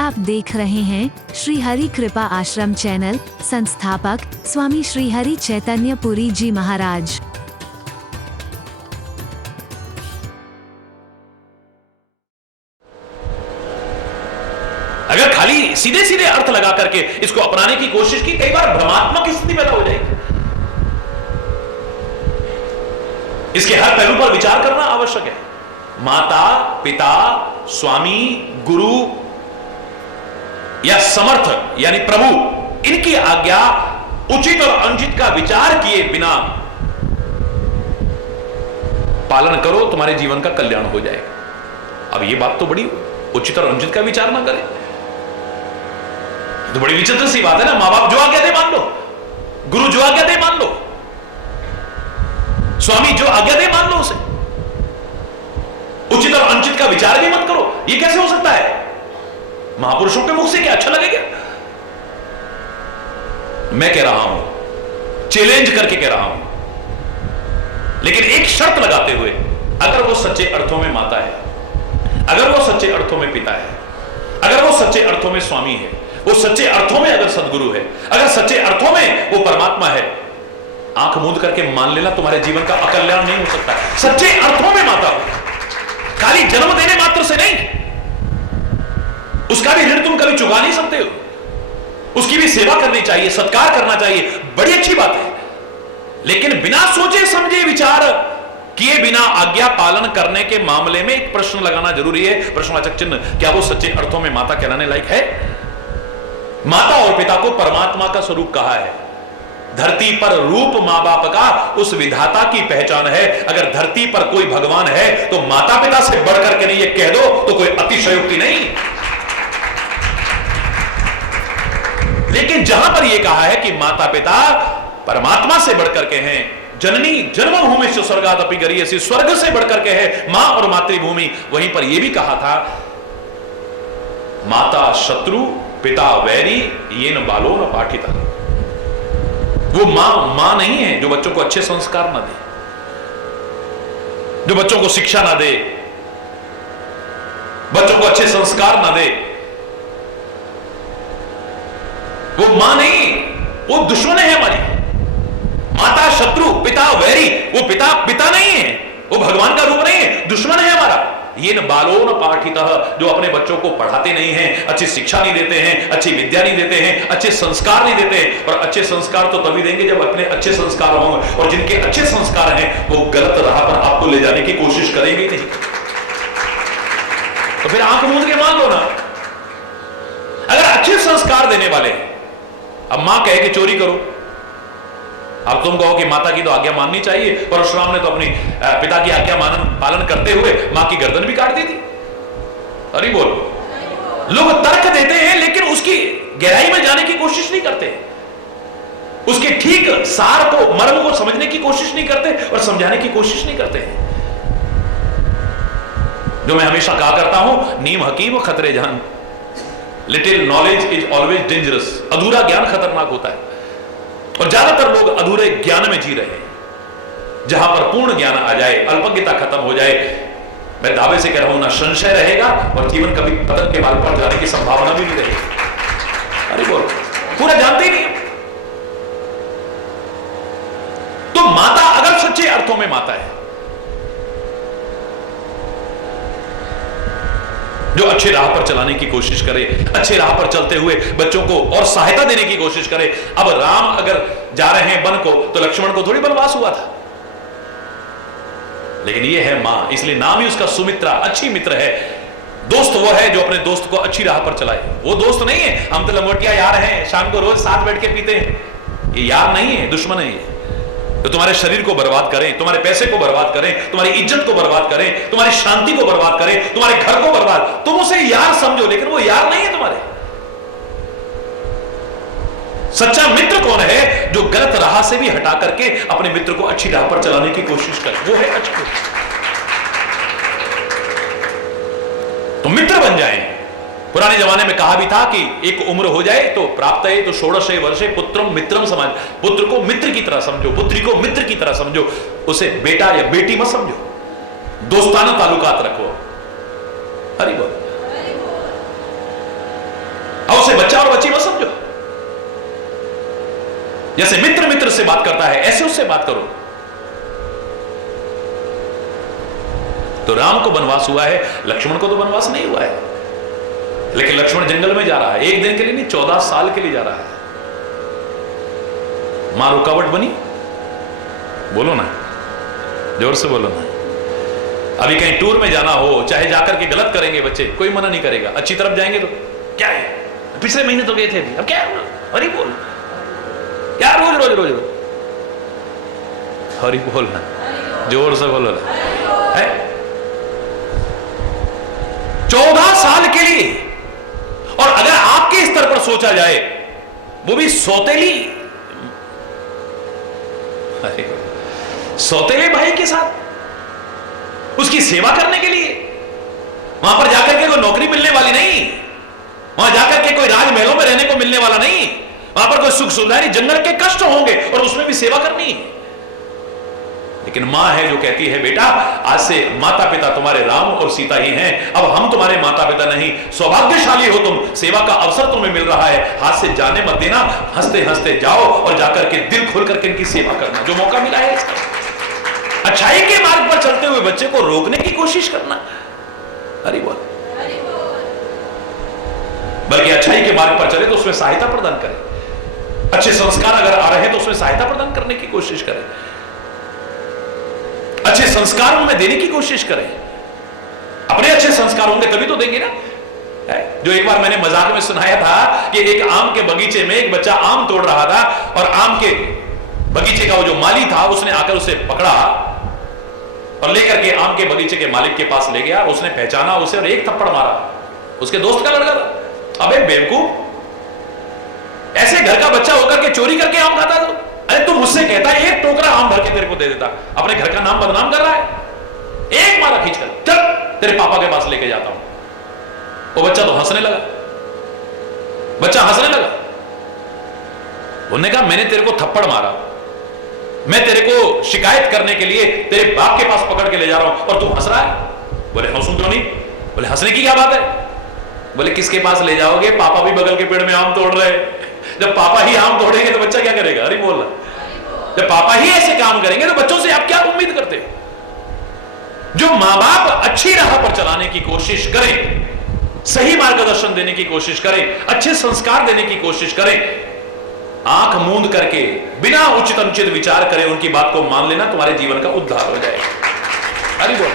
आप देख रहे हैं श्री हरि कृपा आश्रम चैनल। संस्थापक स्वामी श्री हरि चैतन्य पुरी जी महाराज। अगर खाली सीधे सीधे अर्थ लगा करके इसको अपनाने की कोशिश की, कई बार भ्रमात्मक स्थिति पैदा हो जाएगी। इसके हर पहलू पर विचार करना आवश्यक है। माता, पिता, स्वामी, गुरु या समर्थ यानी प्रभु, इनकी आज्ञा उचित और अनुचित का विचार किए बिना पालन करो, तुम्हारे जीवन का कल्याण हो जाएगा। अब ये बात तो बड़ी उचित और अनुचित का विचार ना करें तो बड़ी विचित्र सी बात है ना। मां बाप जो आज्ञा दे मान लो, गुरु जो आज्ञा दे मान लो, स्वामी जो आज्ञा दे मान लो उसे। उचित और अनुचित का विचार भी मत करो, ये कैसे हो सकता है? महापुरुषों के मुख से क्या अच्छा लगेगा? मैं कह रहा हूं, चैलेंज करके कह रहा हूं, लेकिन एक शर्त लगाते हुए, अगर वो सच्चे अर्थों में माता है, अगर वो सच्चे अर्थों में पिता है, अगर वो सच्चे अर्थों में स्वामी है, वो सच्चे अर्थों में अगर सदगुरु है, अगर सच्चे अर्थों में वो परमात्मा है, आंख मूंद करके मान लेना तुम्हारे जीवन का अकल्याण नहीं हो सकता। सच्चे अर्थों में माता हो, खाली जन्म देने मात्र से नहीं, उसका भी ऋण तुम कभी चुका नहीं सकते हो। उसकी भी सेवा करनी चाहिए, सत्कार करना चाहिए, बड़ी अच्छी बात है। लेकिन बिना सोचे समझे विचार किए बिना आज्ञा पालन करने के मामले में एक प्रश्न लगाना जरूरी है, प्रश्नवाचक चिन्ह। क्या वो सच्चे अर्थों में माता कहलाने लायक है? माता और पिता को परमात्मा का स्वरूप कहा है। धरती पर रूप मां बाप का उस विधाता की पहचान है। अगर धरती पर कोई भगवान है तो माता पिता से बढ़कर के नहीं, ये कह दो तो कोई अतिशयोक्ति नहीं। लेकिन जहां पर यह कहा है कि माता पिता परमात्मा से बढ़कर के हैं, जननी जन्मभूमि से स्वर्गादपि गरीयसी, स्वर्ग से बढ़कर के है मां और मातृभूमि, वहीं पर यह भी कहा था माता शत्रु पिता वैरी येन बालो न पाठिता। वो मां नहीं है जो बच्चों को अच्छे संस्कार ना दे, जो बच्चों को शिक्षा ना दे, बच्चों को अच्छे संस्कार ना दे। वो मां नहीं, वो दुश्मन है हमारी। माता शत्रु पिता वैरी, वो पिता नहीं है, वो भगवान का रूप नहीं है, दुश्मन है हमारा। ये न बालो न पाठितः, जो अपने बच्चों को पढ़ाते नहीं हैं, अच्छी शिक्षा नहीं देते हैं, अच्छी विद्या नहीं देते हैं, अच्छे संस्कार नहीं देते हैं। और अच्छे संस्कार तो तभी देंगे जब अपने अच्छे संस्कार होंगे, और जिनके अच्छे संस्कार हैं वो गलत राह पर आपको ले जाने की कोशिश करेंगे नहीं। तो फिर आंख मूंद के मान लो ना। अगर अच्छे संस्कार देने वाले हैं, अब मां कहे कि चोरी करो, अब तुम कहो कि माता की तो आज्ञा माननी चाहिए, परशुराम ने तो अपनी पिता की आज्ञा पालन करते हुए मां की गर्दन भी काट दी थी। अरे बोलो, लोग तर्क देते हैं लेकिन उसकी गहराई में जाने की कोशिश नहीं करते, उसके ठीक सार को, मर्म को समझने की कोशिश नहीं करते और समझाने की कोशिश नहीं करते हैं। जो मैं हमेशा कहा करता हूं, नीम हकीम खतरे जान, little knowledge is always dangerous. अधूरा ज्ञान खतरनाक होता है, और ज्यादातर लोग अधूरे ज्ञान में जी रहे हैं। जहां पर पूर्ण ज्ञान आ जाए, अल्पज्ञता खत्म हो जाए, मैं दावे से कह रहा हूं, ना संशय रहेगा और जीवन कभी पतन के मार्ग पर जाने की संभावना भी नहीं रहेगी। अरे बोल, पूरा जानते ही नहीं। तो माता अगर सच्चे अर्थों में माता है, जो अच्छे राह पर चलाने की कोशिश करे, अच्छे राह पर चलते हुए बच्चों को और सहायता देने की कोशिश करे। अब राम अगर जा रहे हैं वन को, तो लक्ष्मण को थोड़ी वनवास हुआ था, लेकिन ये है मां, इसलिए नाम ही उसका सुमित्रा, अच्छी मित्र है। दोस्त वो है जो अपने दोस्त को अच्छी राह पर चलाए। वो दोस्त नहीं है हम तो लंगोटिया यार हैं, शाम को रोज साथ बैठ के पीते हैं, ये यार नहीं है, दुश्मन है ये। तो तुम्हारे शरीर को बर्बाद करें, तुम्हारे पैसे को बर्बाद करें, तुम्हारी इज्जत को बर्बाद करें, तुम्हारी शांति को बर्बाद करें, तुम्हारे घर को बर्बाद, तुम उसे यार समझो, लेकिन वो यार नहीं है तुम्हारे। सच्चा मित्र कौन है? जो गलत राह से भी हटा करके अपने मित्र को अच्छी राह पर चलाने की कोशिश करे, वो है अच्छा। तो मित्र बन जाएं। पुराने जमाने में कहा भी था कि एक उम्र हो जाए तो प्राप्त है तो 16 वर्षे पुत्रम मित्रम समाज, पुत्र को मित्र की तरह समझो, पुत्री को मित्र की तरह समझो, उसे बेटा या बेटी मत समझो, दोस्ताना ताल्लुकात रखो। हरि बोल। जैसे मित्र मित्र से बात करता है ऐसे उससे बात करो। तो राम को वनवास हुआ है, लक्ष्मण को तो वनवास नहीं हुआ है, लेकिन लक्ष्मण जंगल में जा रहा है, एक दिन के लिए नहीं 14 साल के लिए जा रहा है। मां रुकावट बनी? बोलो ना, जोर से बोलो ना। अभी कहीं टूर में जाना हो, चाहे जाकर के गलत करेंगे बच्चे, कोई मना नहीं करेगा, अच्छी तरफ जाएंगे तो क्या है, पिछले महीने तो गए थे अभी, अब क्या है, हरि बोल, क्या रोज रोज रोज रोज हरि बोलना, जोर से बोलो ना। 14 साल के लिए, और अगर आपके स्तर पर सोचा जाए, वो भी सौतेले भाई के साथ उसकी सेवा करने के लिए, वहां पर जाकर के कोई नौकरी मिलने वाली नहीं, वहां जाकर के कोई राजमहलों में रहने को मिलने वाला नहीं, वहां पर कोई सुख सुविधा नहीं, जंगल के कष्ट होंगे और उसमें भी सेवा करनी। लेकिन मां है जो कहती है बेटा आज से माता पिता तुम्हारे राम और सीता ही हैं, अब हम तुम्हारे माता पिता नहीं, सौभाग्यशाली हो तुम, सेवा का अवसर तुम्हें मिल रहा है, हाथ से जाने मत देना, हंसते हंसते जाओ और जाकर के दिल खोल करके इनकी सेवा करना, जो मौका मिला है इसका। अच्छाई के मार्ग पर चलते हुए बच्चे को रोकने की कोशिश करना, हरि बोल, बल्कि अच्छाई के मार्ग पर चले तो उसमें सहायता प्रदान करें, अच्छे संस्कार अगर आ रहे हैं तो उसमें सहायता प्रदान करने की कोशिश करें, अच्छे संस्कार उनमें देने की कोशिश करें। अपने अच्छे संस्कार होंगे तभी तो देंगे ना। जो एक बार मैंने मजाक में सुनाया था कि एक आम के बगीचे में एक बच्चा आम तोड़ रहा था और आम के बगीचे का वो जो माली था उसने आकर उसे पकड़ा और लेकर के आम के बगीचे के मालिक के पास ले गया, उसने पहचाना उसे और एक थप्पड़ मारा, उसके दोस्त का लड़का था। अबे बेवकूफ, ऐसे घर का बच्चा होकर के चोरी करके आम खाता तो? अरे तू मुझसे कहता है एक टोकरा आम भर के तेरे को दे देता, अपने घर का नाम बदनाम कर रहा है, एक मारा खींचकर, चल तेरे पापा के पास लेके जाता हूं। वो बच्चा तो हंसने लगा, बच्चा हंसने लगा, उन्होंने कहा मैंने तेरे को थप्पड़ मारा, मैं तेरे को शिकायत करने के लिए तेरे बाप के पास पकड़ के ले जा रहा हूं और तू हंस रहा है। बोले हंसूं क्यों नहीं? बोले हंसने की क्या बात है? बोले किसके पास ले जाओगे, पापा भी बगल के पेड़ में आम तोड़ रहे, जब पापा ही आम तोड़ेंगे तो बच्चा क्या करेगा? अरे बोल, जब पापा ही ऐसे काम करेंगे तो बच्चों से आप क्या उम्मीद करते हो? जो मां बाप अच्छी राह पर चलाने की कोशिश करें, सही मार्गदर्शन देने की कोशिश करें, अच्छे संस्कार देने की कोशिश करें, आंख मूंद करके बिना उचित अनुचित विचार करें उनकी बात को मान लेना, तुम्हारे जीवन का उद्धार हो जाएगा। अरे बोल,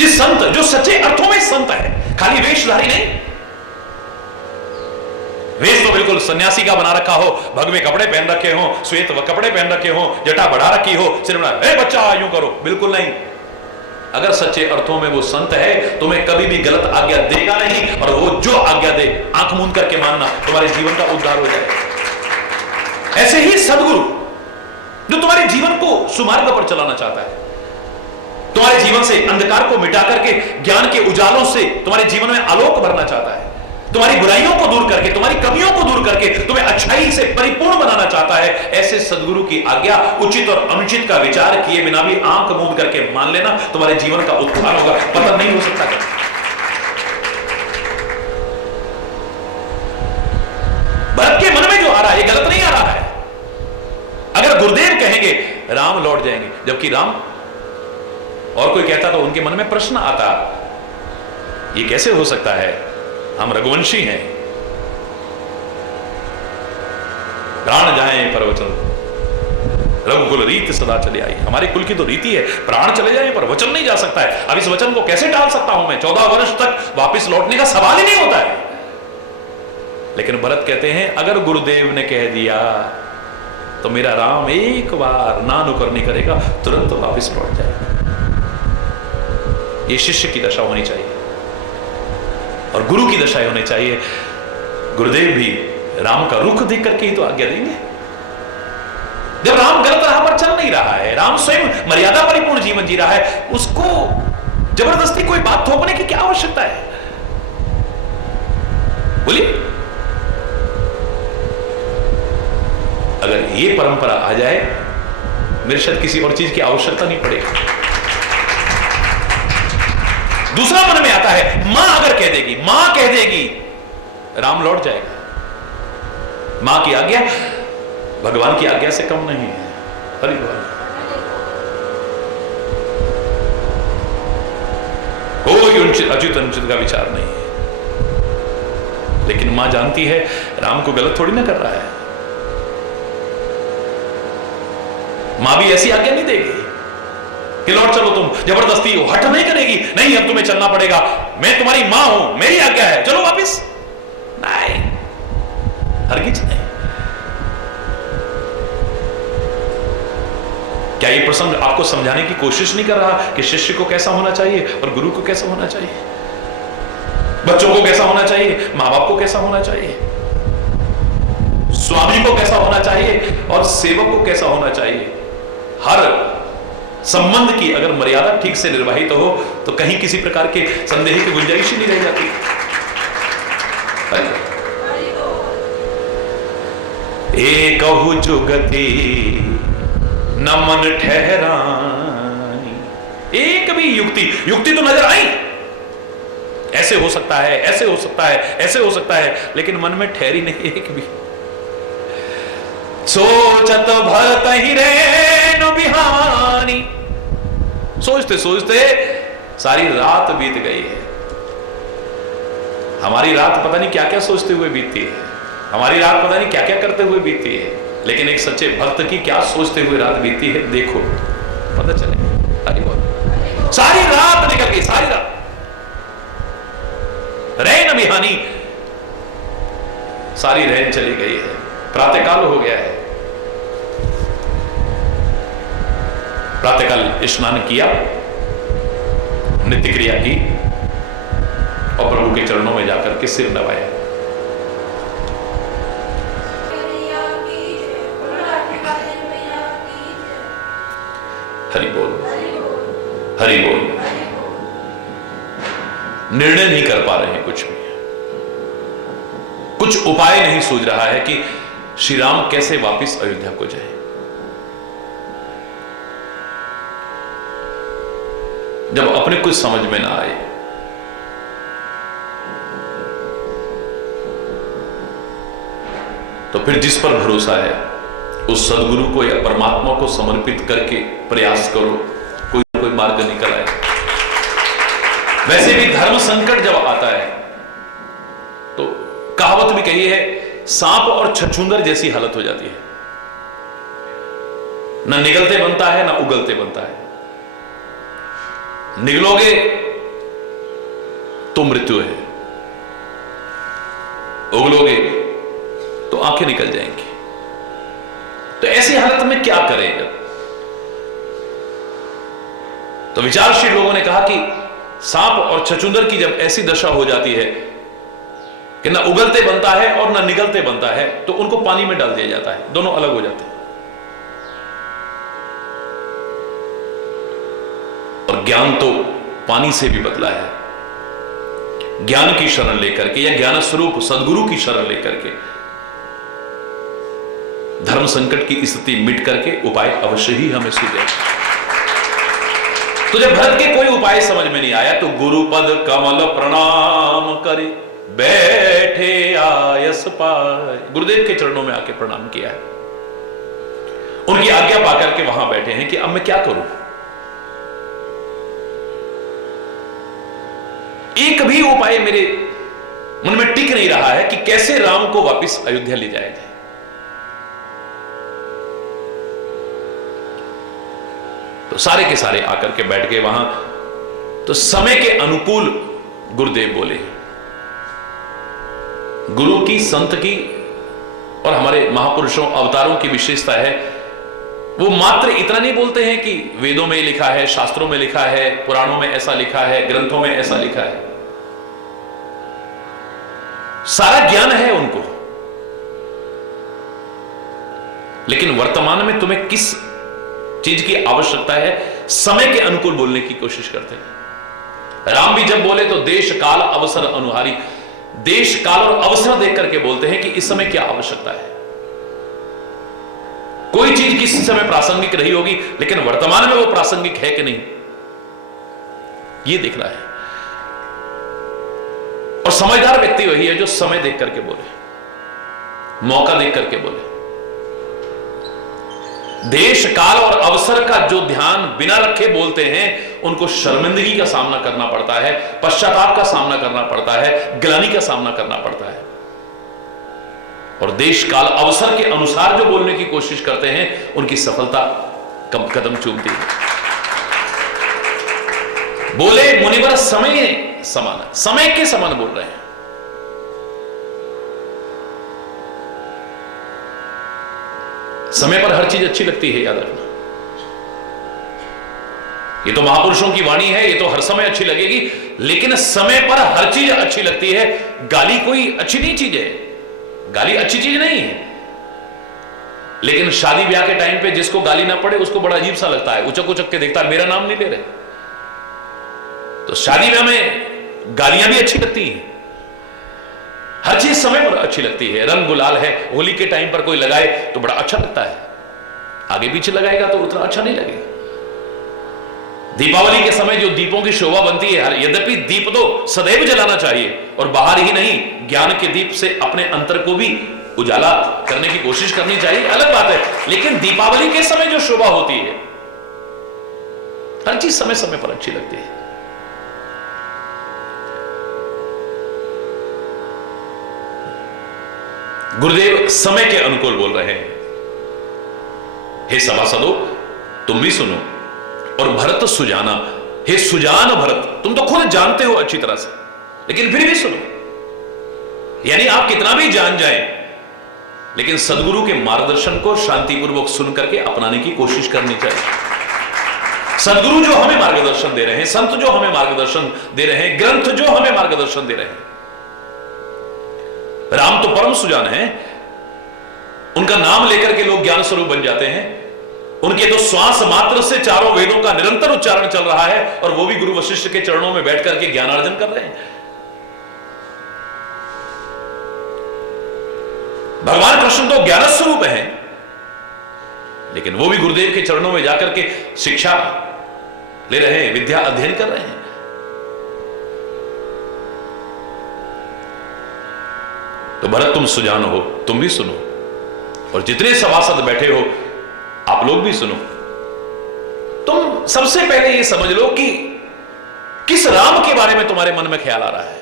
ये संत जो सच्चे अर्थों में संत है, खाली वेशधारी नहीं, वेश तो बिल्कुल सन्यासी का बना रखा हो, भगवे कपड़े पहन रखे हो, श्वेत कपड़े पहन रखे हो, जटा बढ़ा रखी हो, सिर में ए बच्चा यूं करो, बिल्कुल नहीं। अगर सच्चे अर्थों में वो संत है तुम्हें कभी भी गलत आज्ञा देगा नहीं, और वो जो आज्ञा दे आंख मूंद करके मानना, तुम्हारे जीवन का उद्धार हो जाएगा। ऐसे ही सदगुरु जो तुम्हारे जीवन को सुमार्ग पर चलाना चाहता है, तुम्हारे जीवन से अंधकार को मिटा करके ज्ञान के उजालों से तुम्हारे जीवन में आलोक भरना चाहता है, तुम्हारी बुराइयों को दूर करके, तुम्हारी कमियों को दूर करके तुम्हें अच्छाई से परिपूर्ण बनाना चाहता है, ऐसे सदगुरु की आज्ञा उचित और अनुचित का विचार किए बिना भी आंख मूंद करके मान लेना, तुम्हारे जीवन का उत्थान होगा, पतन नहीं हो सकता। भरत के मन में जो आ रहा है ये गलत नहीं आ रहा है। अगर गुरुदेव कहेंगे राम लौट जाएंगे, जबकि राम और कोई कहता तो उनके मन में प्रश्न आता, ये कैसे हो सकता है, हम रघुवंशी हैं, प्राण जाए पर वचन, रघुकुल रीत सदा चले आई, हमारे कुल की तो रीति है, प्राण चले जाए पर वचन नहीं जा सकता है। अब इस वचन को कैसे टाल सकता हूं मैं? 14 वर्ष तक वापस लौटने का सवाल ही नहीं होता है। लेकिन भरत कहते हैं अगर गुरुदेव ने कह दिया तो मेरा राम एक बार ना नुकरनी करेगा, तुरंत वापस लौट जाएगा। ये शिष्य की दशा होनी चाहिए और गुरु की दशा होनी चाहिए। गुरुदेव भी राम का रुख देख करके ही तो आज्ञा देंगे। जब राम गलत राह पर चल नहीं रहा है, राम स्वयं मर्यादा परिपूर्ण जीवन जी रहा है, उसको जबरदस्ती कोई बात थोपने की क्या आवश्यकता है? बोलिए, अगर ये परंपरा आ जाए मेरे शायद किसी और चीज की आवश्यकता नहीं पड़ेगी। दूसरा मन में आता है, मां अगर कह देगी, मां कह देगी राम लौट जाएगा, मां की आज्ञा भगवान की आज्ञा से कम नहीं है। हरि बोल। कोई अच्युत अनुचित का विचार नहीं है, लेकिन मां जानती है राम को गलत थोड़ी ना कर रहा है। मां भी ऐसी आज्ञा नहीं देगी कि लौट चलो, तुम जबरदस्ती हो, हट नहीं करेगी, नहीं अब तुम्हें चलना पड़ेगा, मैं तुम्हारी मां हूं, मेरी आज्ञा है, चलो वापिस। नहीं, हरगिज नहीं। क्या ये प्रसंग आपको समझाने की कोशिश नहीं कर रहा कि शिष्य को कैसा होना चाहिए और गुरु को कैसा होना चाहिए, बच्चों को कैसा होना चाहिए, मां बाप को कैसा होना चाहिए, स्वामी को कैसा होना चाहिए और सेवक को कैसा होना चाहिए। हर संबंध की अगर मर्यादा ठीक से निर्वाहित हो तो कहीं किसी प्रकार के संदेह की गुंजाइश ही नहीं रह जाती। एकहु जुगति न मन ठहरानी। एक भी युक्ति तो नजर आई, ऐसे हो सकता है, ऐसे हो सकता है, ऐसे हो सकता है, लेकिन मन में ठहरी नहीं एक भी। सोचत भरत ही रेनु बिहानी। सोचते सोचते सारी रात बीत गई है। हमारी रात पता नहीं क्या क्या सोचते हुए बीतती है, हमारी रात पता नहीं क्या क्या करते हुए बीतती है, लेकिन एक सच्चे भक्त की क्या सोचते हुए रात बीतती है देखो, पता चले। सारी रात निकल गई, सारी रात रैन बिहानी, सारी रैन चली गई है। प्रातःकाल हो गया है। प्रातःकाल स्नान किया, नित्य क्रिया की और प्रभु के चरणों में जाकर के सिर नवाया। हरि बोल, हरि बोल। निर्णय नहीं कर पा रहे हैं कुछ भी, कुछ उपाय नहीं सूझ रहा है कि श्री राम कैसे वापस अयोध्या को जाए। जब अपने कुछ समझ में ना आए तो फिर जिस पर भरोसा है उस सदगुरु को या परमात्मा को समर्पित करके प्रयास करो, कोई ना कोई मार्ग निकल आए। वैसे भी धर्म संकट जब आता है तो कहावत भी कही है, सांप और छछूंदर जैसी हालत हो जाती है, ना निगलते बनता है ना उगलते बनता है। निगलोगे तो मृत्यु है, उगलोगे तो आंखें निकल जाएंगी। तो ऐसी हालत में क्या करें जब? तो विचारशील लोगों ने कहा कि सांप और छछूंदर की जब ऐसी दशा हो जाती है कि ना उगलते बनता है और ना निगलते बनता है, तो उनको पानी में डाल दिया जाता है, दोनों अलग हो जाते हैं। और ज्ञान तो पानी से भी बदला है। ज्ञान की शरण लेकर के या ज्ञान स्वरूप सदगुरु की शरण लेकर के धर्म संकट की स्थिति मिट करके उपाय अवश्य ही हमें सूझे। तो जब भरत के कोई उपाय समझ में नहीं आया तो गुरुपद कमल प्रणाम करे बैठे आयस पाए। गुरुदेव के चरणों में आके प्रणाम किया है, उनकी आज्ञा पाकर के वहां बैठे हैं कि अब मैं क्या करूं। एक भी उपाय मेरे मन में टिक नहीं रहा है कि कैसे राम को वापस अयोध्या ले जाया जाए। तो सारे के सारे आकर के बैठ गए वहां। तो समय के अनुकूल गुरुदेव बोले। गुरु की, संत की और हमारे महापुरुषों अवतारों की विशेषता है, वो मात्र इतना नहीं बोलते हैं कि वेदों में लिखा है, शास्त्रों में लिखा है, पुराणों में ऐसा लिखा है, ग्रंथों में ऐसा लिखा है। सारा ज्ञान है उनको, लेकिन वर्तमान में तुम्हें किस चीज की आवश्यकता है, समय के अनुकूल बोलने की कोशिश करते हैं। राम भी जब बोले तो देश काल अवसर अनुहारी, देश काल और अवसर देख करके बोलते हैं कि इस समय क्या आवश्यकता है। कोई चीज किस समय प्रासंगिक रही होगी, लेकिन वर्तमान में वो प्रासंगिक है कि नहीं, ये देखना है। और समझदार व्यक्ति वही है जो समय देख करके बोले। मौका देख करके बोले। देश काल और अवसर का जो ध्यान बिना रखे बोलते हैं, उनको शर्मिंदगी का सामना करना पड़ता है, पश्चाताप का सामना करना पड़ता है, ग्लानि का सामना करना पड़ता है। और देश काल अवसर के अनुसार जो बोलने की कोशिश करते हैं, उनकी सफलता कदम चूमती है। बोले मुनिवर समय समान, समय के समान बोल रहे हैं। समय पर हर चीज अच्छी लगती है, याद रखना। ये तो महापुरुषों की वाणी है, ये तो हर समय अच्छी लगेगी, लेकिन समय पर हर चीज अच्छी लगती है। गाली कोई अच्छी नहीं चीज है, गाली अच्छी चीज नहीं है, लेकिन शादी ब्याह के टाइम पे जिसको गाली ना पड़े उसको बड़ा अजीब सा लगता है, उचक उचक के देखता है, मेरा नाम नहीं ले रहे। तो शादी ब्याह में गालियां भी अच्छी लगती हैं, हर चीज समय पर अच्छी लगती है। रंग गुलाल है, होली के टाइम पर कोई लगाए तो बड़ा अच्छा लगता है, आगे पीछे लगाएगा तो उतना अच्छा नहीं लगेगा। दीपावली के समय जो दीपों की शोभा बनती है, यद्यपि दीप तो सदैव जलाना चाहिए और बाहर ही नहीं, ज्ञान के दीप से अपने अंतर को भी उजाला करने की कोशिश करनी चाहिए, अलग बात है। लेकिन दीपावली के समय जो शोभा होती है, हर चीज समय समय पर अच्छी लगती है। गुरुदेव समय के अनुकूल बोल रहे हैं। हे सभासदों, तुम भी सुनो, और भरत सुजाना, हे सुजान भरत, तुम तो खुद जानते हो अच्छी तरह से, लेकिन फिर भी सुनो। यानी आप कितना भी जान जाएं, लेकिन सदगुरु के मार्गदर्शन को शांतिपूर्वक सुन करके अपनाने की कोशिश करनी चाहिए। सदगुरु जो हमें मार्गदर्शन दे रहे हैं, संत जो हमें मार्गदर्शन दे रहे हैं, ग्रंथ जो हमें मार्गदर्शन दे रहे हैं, राम तो परम सुजान है, उनका नाम लेकर के लोग ज्ञान स्वरूप बन जाते हैं। उनके तो श्वास मात्र से चारों वेदों का निरंतर उच्चारण चल रहा है, और वो भी गुरु वशिष्ठ के चरणों में बैठ करके ज्ञानार्जन कर रहे हैं। भगवान कृष्ण तो ज्ञान स्वरूप है, लेकिन वो भी गुरुदेव के चरणों में जाकर के शिक्षा ले रहे हैं, विद्या अध्ययन कर रहे हैं। तो भरत तुम सुजान हो, तुम भी सुनो, और जितने सभासद बैठे हो आप लोग भी सुनो। तुम सबसे पहले ये समझ लो कि किस राम के बारे में तुम्हारे मन में ख्याल आ रहा है,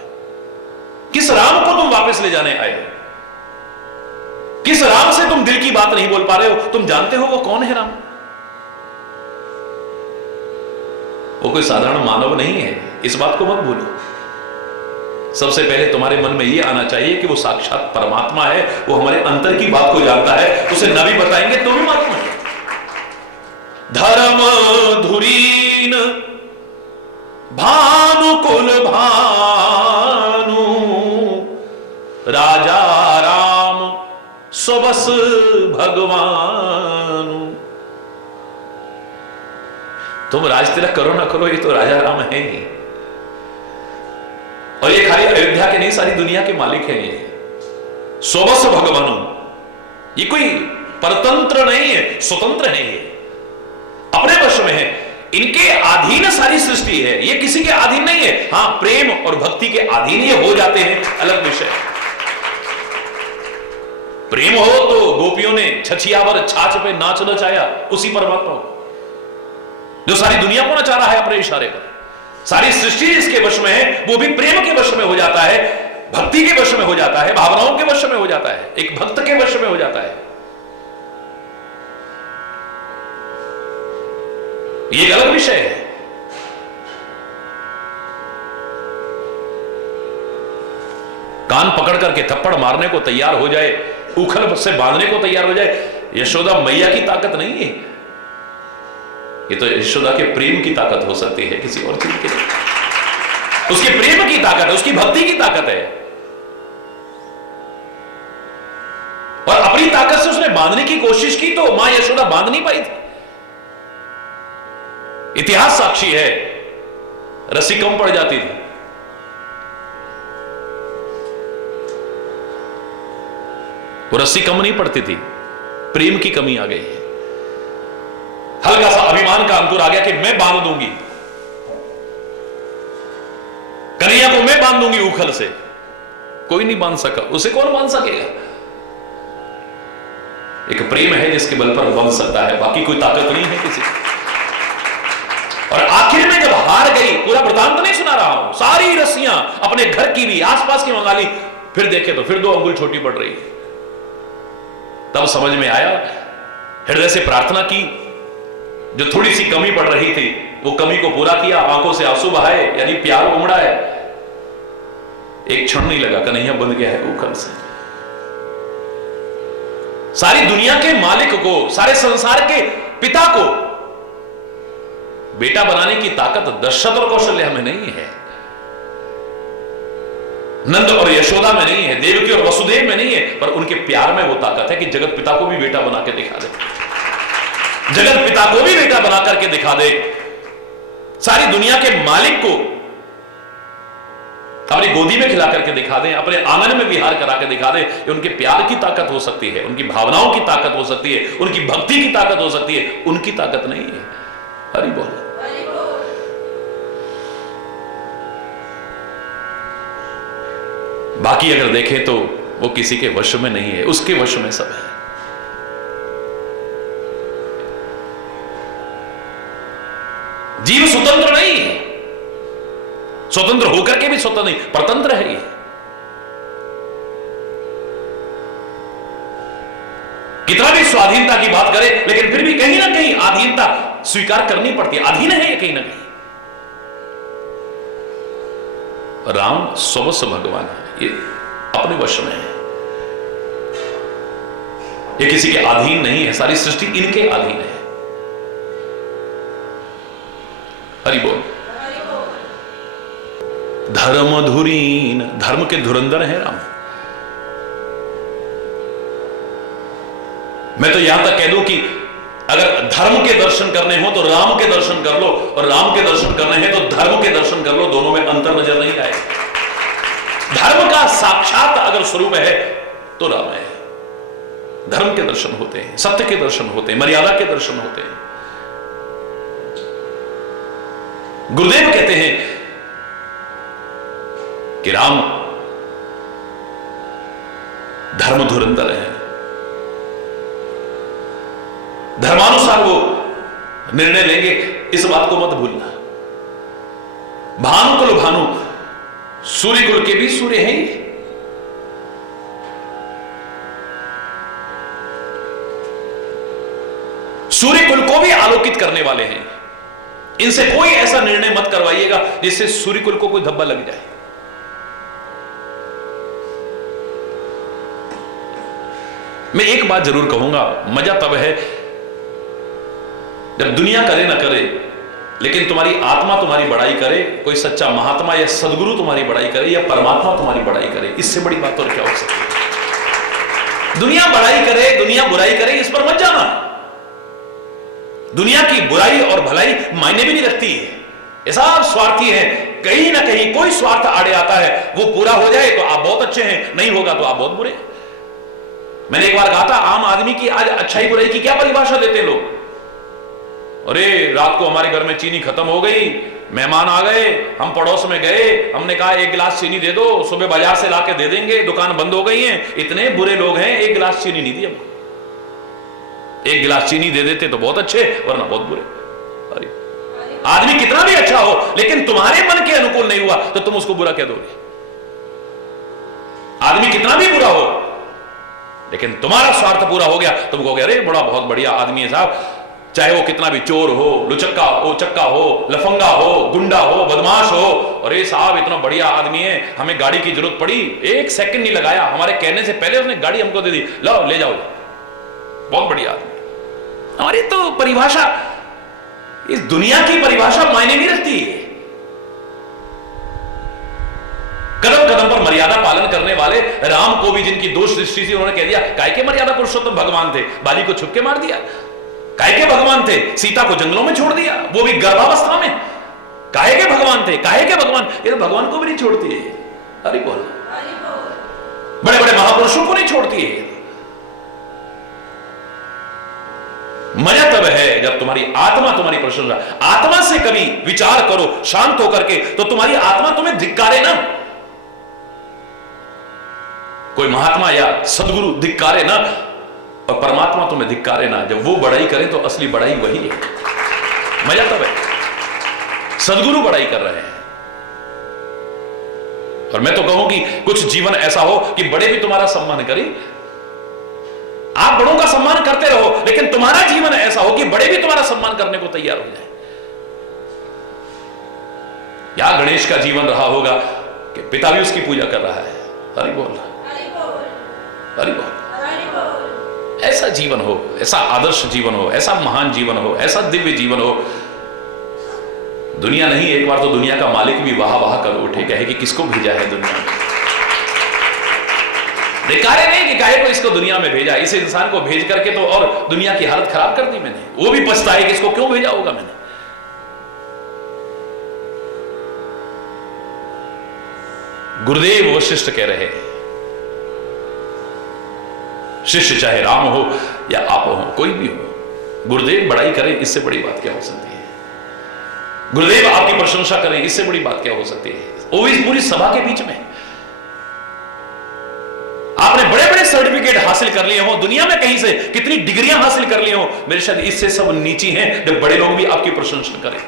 किस राम को तुम वापस ले जाने आए हो, किस राम से तुम दिल की बात नहीं बोल पा रहे हो। तुम जानते हो वो कौन है राम? वो कोई साधारण मानव नहीं है, इस बात को मत भूलो। सबसे पहले तुम्हारे मन में यह आना चाहिए कि वो साक्षात परमात्मा है, वो हमारे अंतर की बात को जानता है। उसे न भी बताएंगे तो भी मालूम है। धर्म धुरीन भानुकुल भानु, राजा राम सुबस भगवान। तुम राज तिलक करो ना करो, ये तो राजा राम है ही, और ये खाली अयोध्या के नहीं, सारी दुनिया के मालिक हैं। ये सोबस भगवानु, ये कोई परतंत्र नहीं है, स्वतंत्र नहीं है, अपने वश में है। इनके अधीन सारी सृष्टि है, ये किसी के अधीन नहीं है। हां, प्रेम और भक्ति के अधीन ये हो जाते हैं, अलग विषय। प्रेम हो तो गोपियों ने छछियावर छाछ पे नाच नचाया उसी परमात्मा को, जो सारी दुनिया को नचा रहा है अपने इशारे पर। सारी सृष्टि जिसके वश में है, वो भी प्रेम के वश में हो जाता है, भक्ति के वश में हो जाता है, भावनाओं के वश में हो जाता है, एक भक्त के वश में हो जाता है। ये एक अलग विषय है। कान पकड़ करके थप्पड़ मारने को तैयार हो जाए, उखल से बांधने को तैयार हो जाए, यशोदा मैया की ताकत नहीं है। ये तो यशोदा के प्रेम की ताकत हो सकती है, किसी और चीज की नहीं। उसके प्रेम की ताकत है, उसकी भक्ति की ताकत है, और अपनी ताकत से उसने बांधने की कोशिश की तो मां यशोदा बांध नहीं पाई थी। इतिहास साक्षी है, रस्सी कम पड़ जाती थी। वो रस्सी कम नहीं पड़ती थी, प्रेम की कमी आ गई है। हल्का सा अभिमान का अंकुर आ गया कि मैं बांध दूंगी कन्हैया को, मैं बांध दूंगी उखल से। कोई नहीं बांध सका, उसे कौन बांध सकेगा? एक प्रेम है जिसके बल पर बंध सकता है, बाकी कोई ताकत नहीं है किसी की। और आखिर में जब हार गई, पूरा वृतांत नहीं सुना रहा हूं, सारी रस्सियां अपने घर की भी आसपास की मंगा ली, फिर देखे तो फिर 2 अंगुल छोटी पड़ रही है। तब समझ में आया, हृदय से प्रार्थना की, जो थोड़ी सी कमी पड़ रही थी वो कमी को पूरा किया, आंखों से आंसू बहाए, यानी प्यार उमड़ा है। एक क्षण नहीं लगा, कन्हैया बंध गया है उखल से। सारी दुनिया के मालिक को, सारे संसार के पिता को बेटा बनाने की ताकत दशरथ और कौशल्या में नहीं है, नंद और यशोदा में नहीं है, देवकी और वसुदेव में नहीं है, पर उनके प्यार में वो ताकत है कि जगत पिता को भी बेटा बना के दिखा दे, जगत पिता को भी बेटा बना करके दिखा दे, सारी दुनिया के मालिक को अपनी गोदी में खिला करके दिखा दे, अपने आंगन में विहार करा के दिखा दे। ये उनके प्यार की takat हो सकती है, उनकी भावनाओं की ताकत हो सकती है, उनकी भक्ति की ताकत हो सकती है, उनकी ताकत नहीं है। हरि बोल। बाकी अगर देखें तो वो किसी के वश में नहीं है, उसके वश में सब है। जीव स्वतंत्र नहीं है, स्वतंत्र होकर के भी स्वतंत्र नहीं, परतंत्र है ये। कितना भी स्वाधीनता की बात करे, लेकिन फिर भी कहीं ना कहीं अधीनता स्वीकार करनी पड़ती है, अधीन है ये कहीं ना कहीं। राम स्ववश भगवान है, ये अपने वश में है, ये किसी के अधीन नहीं है, सारी सृष्टि इनके अधीन है। हरि बोल। धर्म धुरीन, धर्म के धुरंधर है राम। मैं तो यहां तक कह दूं कि अगर धर्म के दर्शन करने हो तो राम के दर्शन कर लो, और राम के दर्शन करने हैं तो धर्म के दर्शन कर लो, दोनों में अंतर नजर नहीं आएगा। धर्म का साक्षात अगर स्वरूप है तो राम है। धर्म के दर्शन होते हैं, सत्य के दर्शन होते हैं, मर्यादा के दर्शन होते हैं। गुरुदेव कहते हैं कि राम धर्म धुरंधर है, धर्मानुसार वो निर्णय लेंगे, इस बात को मत भूलना। भानुकुल भानु, सूर्य कुल के भी सूर्य हैं ये। सूर्य कुल को भी आलोकित करने वाले हैं। इनसे कोई ऐसा निर्णय मत करवाइएगा जिससे सूर्य कुल को कोई धब्बा लग जाए। मैं एक बात जरूर कहूंगा, मजा तब है जब दुनिया करे ना करे, लेकिन तुम्हारी आत्मा तुम्हारी बड़ाई करे, कोई सच्चा महात्मा या सदगुरु तुम्हारी बड़ाई करे, या परमात्मा तुम्हारी बड़ाई करे। इससे बड़ी बात और क्या हो सकती है? दुनिया बड़ाई करे, दुनिया बुराई करे, इस पर मत जाना। दुनिया की बुराई और भलाई मायने भी नहीं रखती है, ये सब स्वार्थी है। कहीं ना कहीं कोई स्वार्थ आड़े आता है, वो पूरा हो जाए तो आप बहुत अच्छे हैं, नहीं होगा तो आप बहुत बुरे। मैंने एक बार कहा था, आम आदमी की आज अच्छाई बुराई की क्या परिभाषा देते लोग। अरे रात को हमारे घर में चीनी खत्म हो गई, मेहमान आ गए, हम पड़ोस में गए, हमने कहा 1 गिलास चीनी दे दो, सुबह बाजार से लाके दे देंगे, दुकान बंद हो गई है। इतने बुरे लोग हैं, 1 गिलास चीनी नहीं दी हमको। 1 गिलास चीनी दे देते तो बहुत अच्छे, वरना बहुत बुरे। अरे आदमी कितना भी अच्छा हो, लेकिन तुम्हारे मन के अनुकूल नहीं हुआ तो तुम उसको बुरा कह दोगे। आदमी कितना भी बुरा हो, लेकिन तुम्हारा स्वार्थ पूरा हो गया, तुम कहोगे अरे बड़ा बहुत बढ़िया आदमी है साहब। चाहे वो कितना भी चोर हो, लुचक्का हो, चक्का हो, लफंगा हो, गुंडा हो, बदमाश हो, अरे साहब इतना बढ़िया आदमी है, हमें गाड़ी की जरूरत पड़ी, 1 सेकंड नहीं लगाया, हमारे कहने से पहले उसने गाड़ी हमको दे दी, लो ले जाओ, बहुत बढ़िया आदमी। हमारी तो परिभाषा, इस दुनिया की परिभाषा मायने नहीं रखती है। कदम कदम पर मर्यादा पालन करने वाले राम को भी, जिनकी 2 सृष्टि थी, उन्होंने कह दिया काय के मर्यादा पुरुषोत्तम भगवान थे, बाली को छुप के मार दिया। काय के भगवान थे, सीता को जंगलों में छोड़ दिया, वो भी गर्भावस्था में। काहे के भगवान थे, काहे के भगवान, ये तो भगवान को भी नहीं छोड़ती है। अरे बोल, बड़े बड़े महापुरुषों को नहीं छोड़ती है। मजा तब है जब तुम्हारी आत्मा तुम्हारी प्रशंसा, आत्मा से कभी विचार करो शांत होकर के, तो तुम्हारी आत्मा तुम्हें धिक्कारे ना, कोई महात्मा या सदगुरु धिक्कारे ना, और परमात्मा तुम्हें धिक्कारे ना। जब वो बड़ाई करे तो असली बड़ाई वही है। मजा तब है। सदगुरु बड़ाई कर रहे हैं। और मैं तो कहूं कि कुछ जीवन ऐसा हो कि बड़े भी तुम्हारा सम्मान करें। आप बड़ों का सम्मान करते रहो, लेकिन तुम्हारा जीवन ऐसा हो कि बड़े भी तुम्हारा सम्मान करने को तैयार हो जाए। या गणेश का जीवन रहा होगा कि पिता भी उसकी पूजा कर रहा है। हरि बोल, हरि बोल। ऐसा जीवन हो, ऐसा आदर्श जीवन हो, ऐसा महान जीवन हो, ऐसा दिव्य जीवन हो। दुनिया नहीं, एक बार तो दुनिया का मालिक भी वाह वाह कर उठे, कहे कि किसको भेजा है दुनिया में। धिक्कारे नहीं कि काहे को इसको दुनिया में भेजा, इस इंसान को भेज करके तो और दुनिया की हालत खराब कर दी मैंने। वो भी पछताए कि इसको क्यों भेजा होगा मैंने। गुरुदेव वशिष्ठ कह रहे हैं, शिष्य चाहे राम हो या आप हो, कोई भी हो, गुरुदेव बड़ाई करें, इससे बड़ी बात क्या हो सकती है। गुरुदेव आपकी प्रशंसा करें, इससे बड़ी बात क्या हो सकती है। वो इस पूरी सभा के बीच में आपने बड़े बड़े सर्टिफिकेट हासिल कर लिए हो, दुनिया में कहीं से कितनी डिग्रियां हासिल कर ली हो, मेरे शायद इससे सब नीची हैं जब बड़े लोग भी आपकी प्रशंसा करें।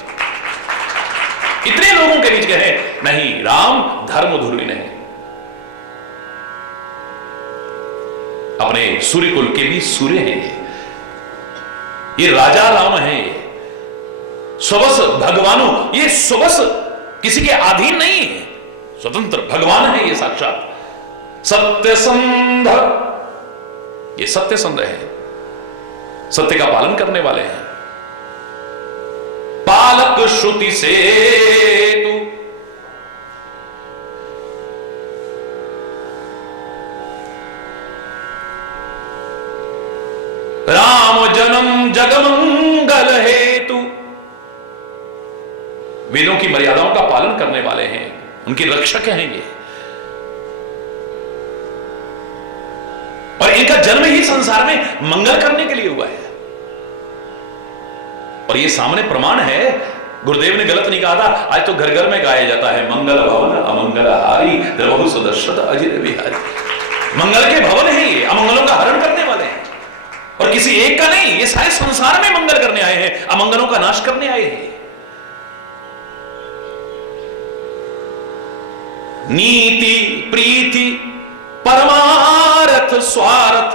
इतने लोगों के बीच कहे नहीं, राम धर्म धुरी नहीं। अपने सूर्य कुल के भी सूर्य हैं ये राजा राम है, ये स्वबस भगवानो, ये स्वबस किसी के अधीन नहीं है, स्वतंत्र भगवान है ये साक्षात। सत्यसंध, ये सत्यसंध है, सत्य का पालन करने वाले हैं। पालक श्रुति से तू, राम जन्म जगमंगल हेतु, वेदों की मर्यादाओं का पालन करने वाले हैं, उनके रक्षक हैं ये। और इनका जन्म ही संसार में मंगल करने के लिए हुआ है। और ये सामने प्रमाण है, गुरुदेव ने गलत नहीं कहा था। आज तो घर घर में गाया जाता है, मंगल भवन अमंगल हारी द्रवहु सुदर्शन अजिर बिहारी। मंगल के भवन है ये, अमंगलों का हरण करने वाले हैं। और किसी एक का नहीं, ये सारे संसार में मंगल करने आए हैं, अमंगलों का नाश करने आए हैं। नीति प्रीति परमारथ स्वार्थ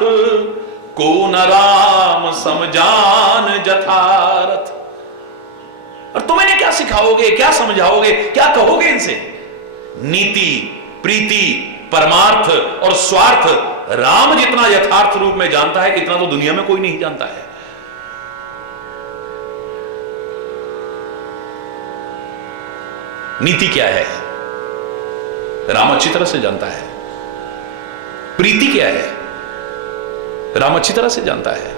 को न राम समझान जथारथ। और तुम इन्हें क्या सिखाओगे, क्या समझाओगे, क्या कहोगे इनसे। नीति प्रीति परमार्थ और स्वार्थ राम जितना यथार्थ रूप में जानता है, इतना तो दुनिया में कोई नहीं जानता है। नीति क्या है, राम अच्छी तरह से जानता है। प्रीति क्या है, राम अच्छी तरह से जानता है।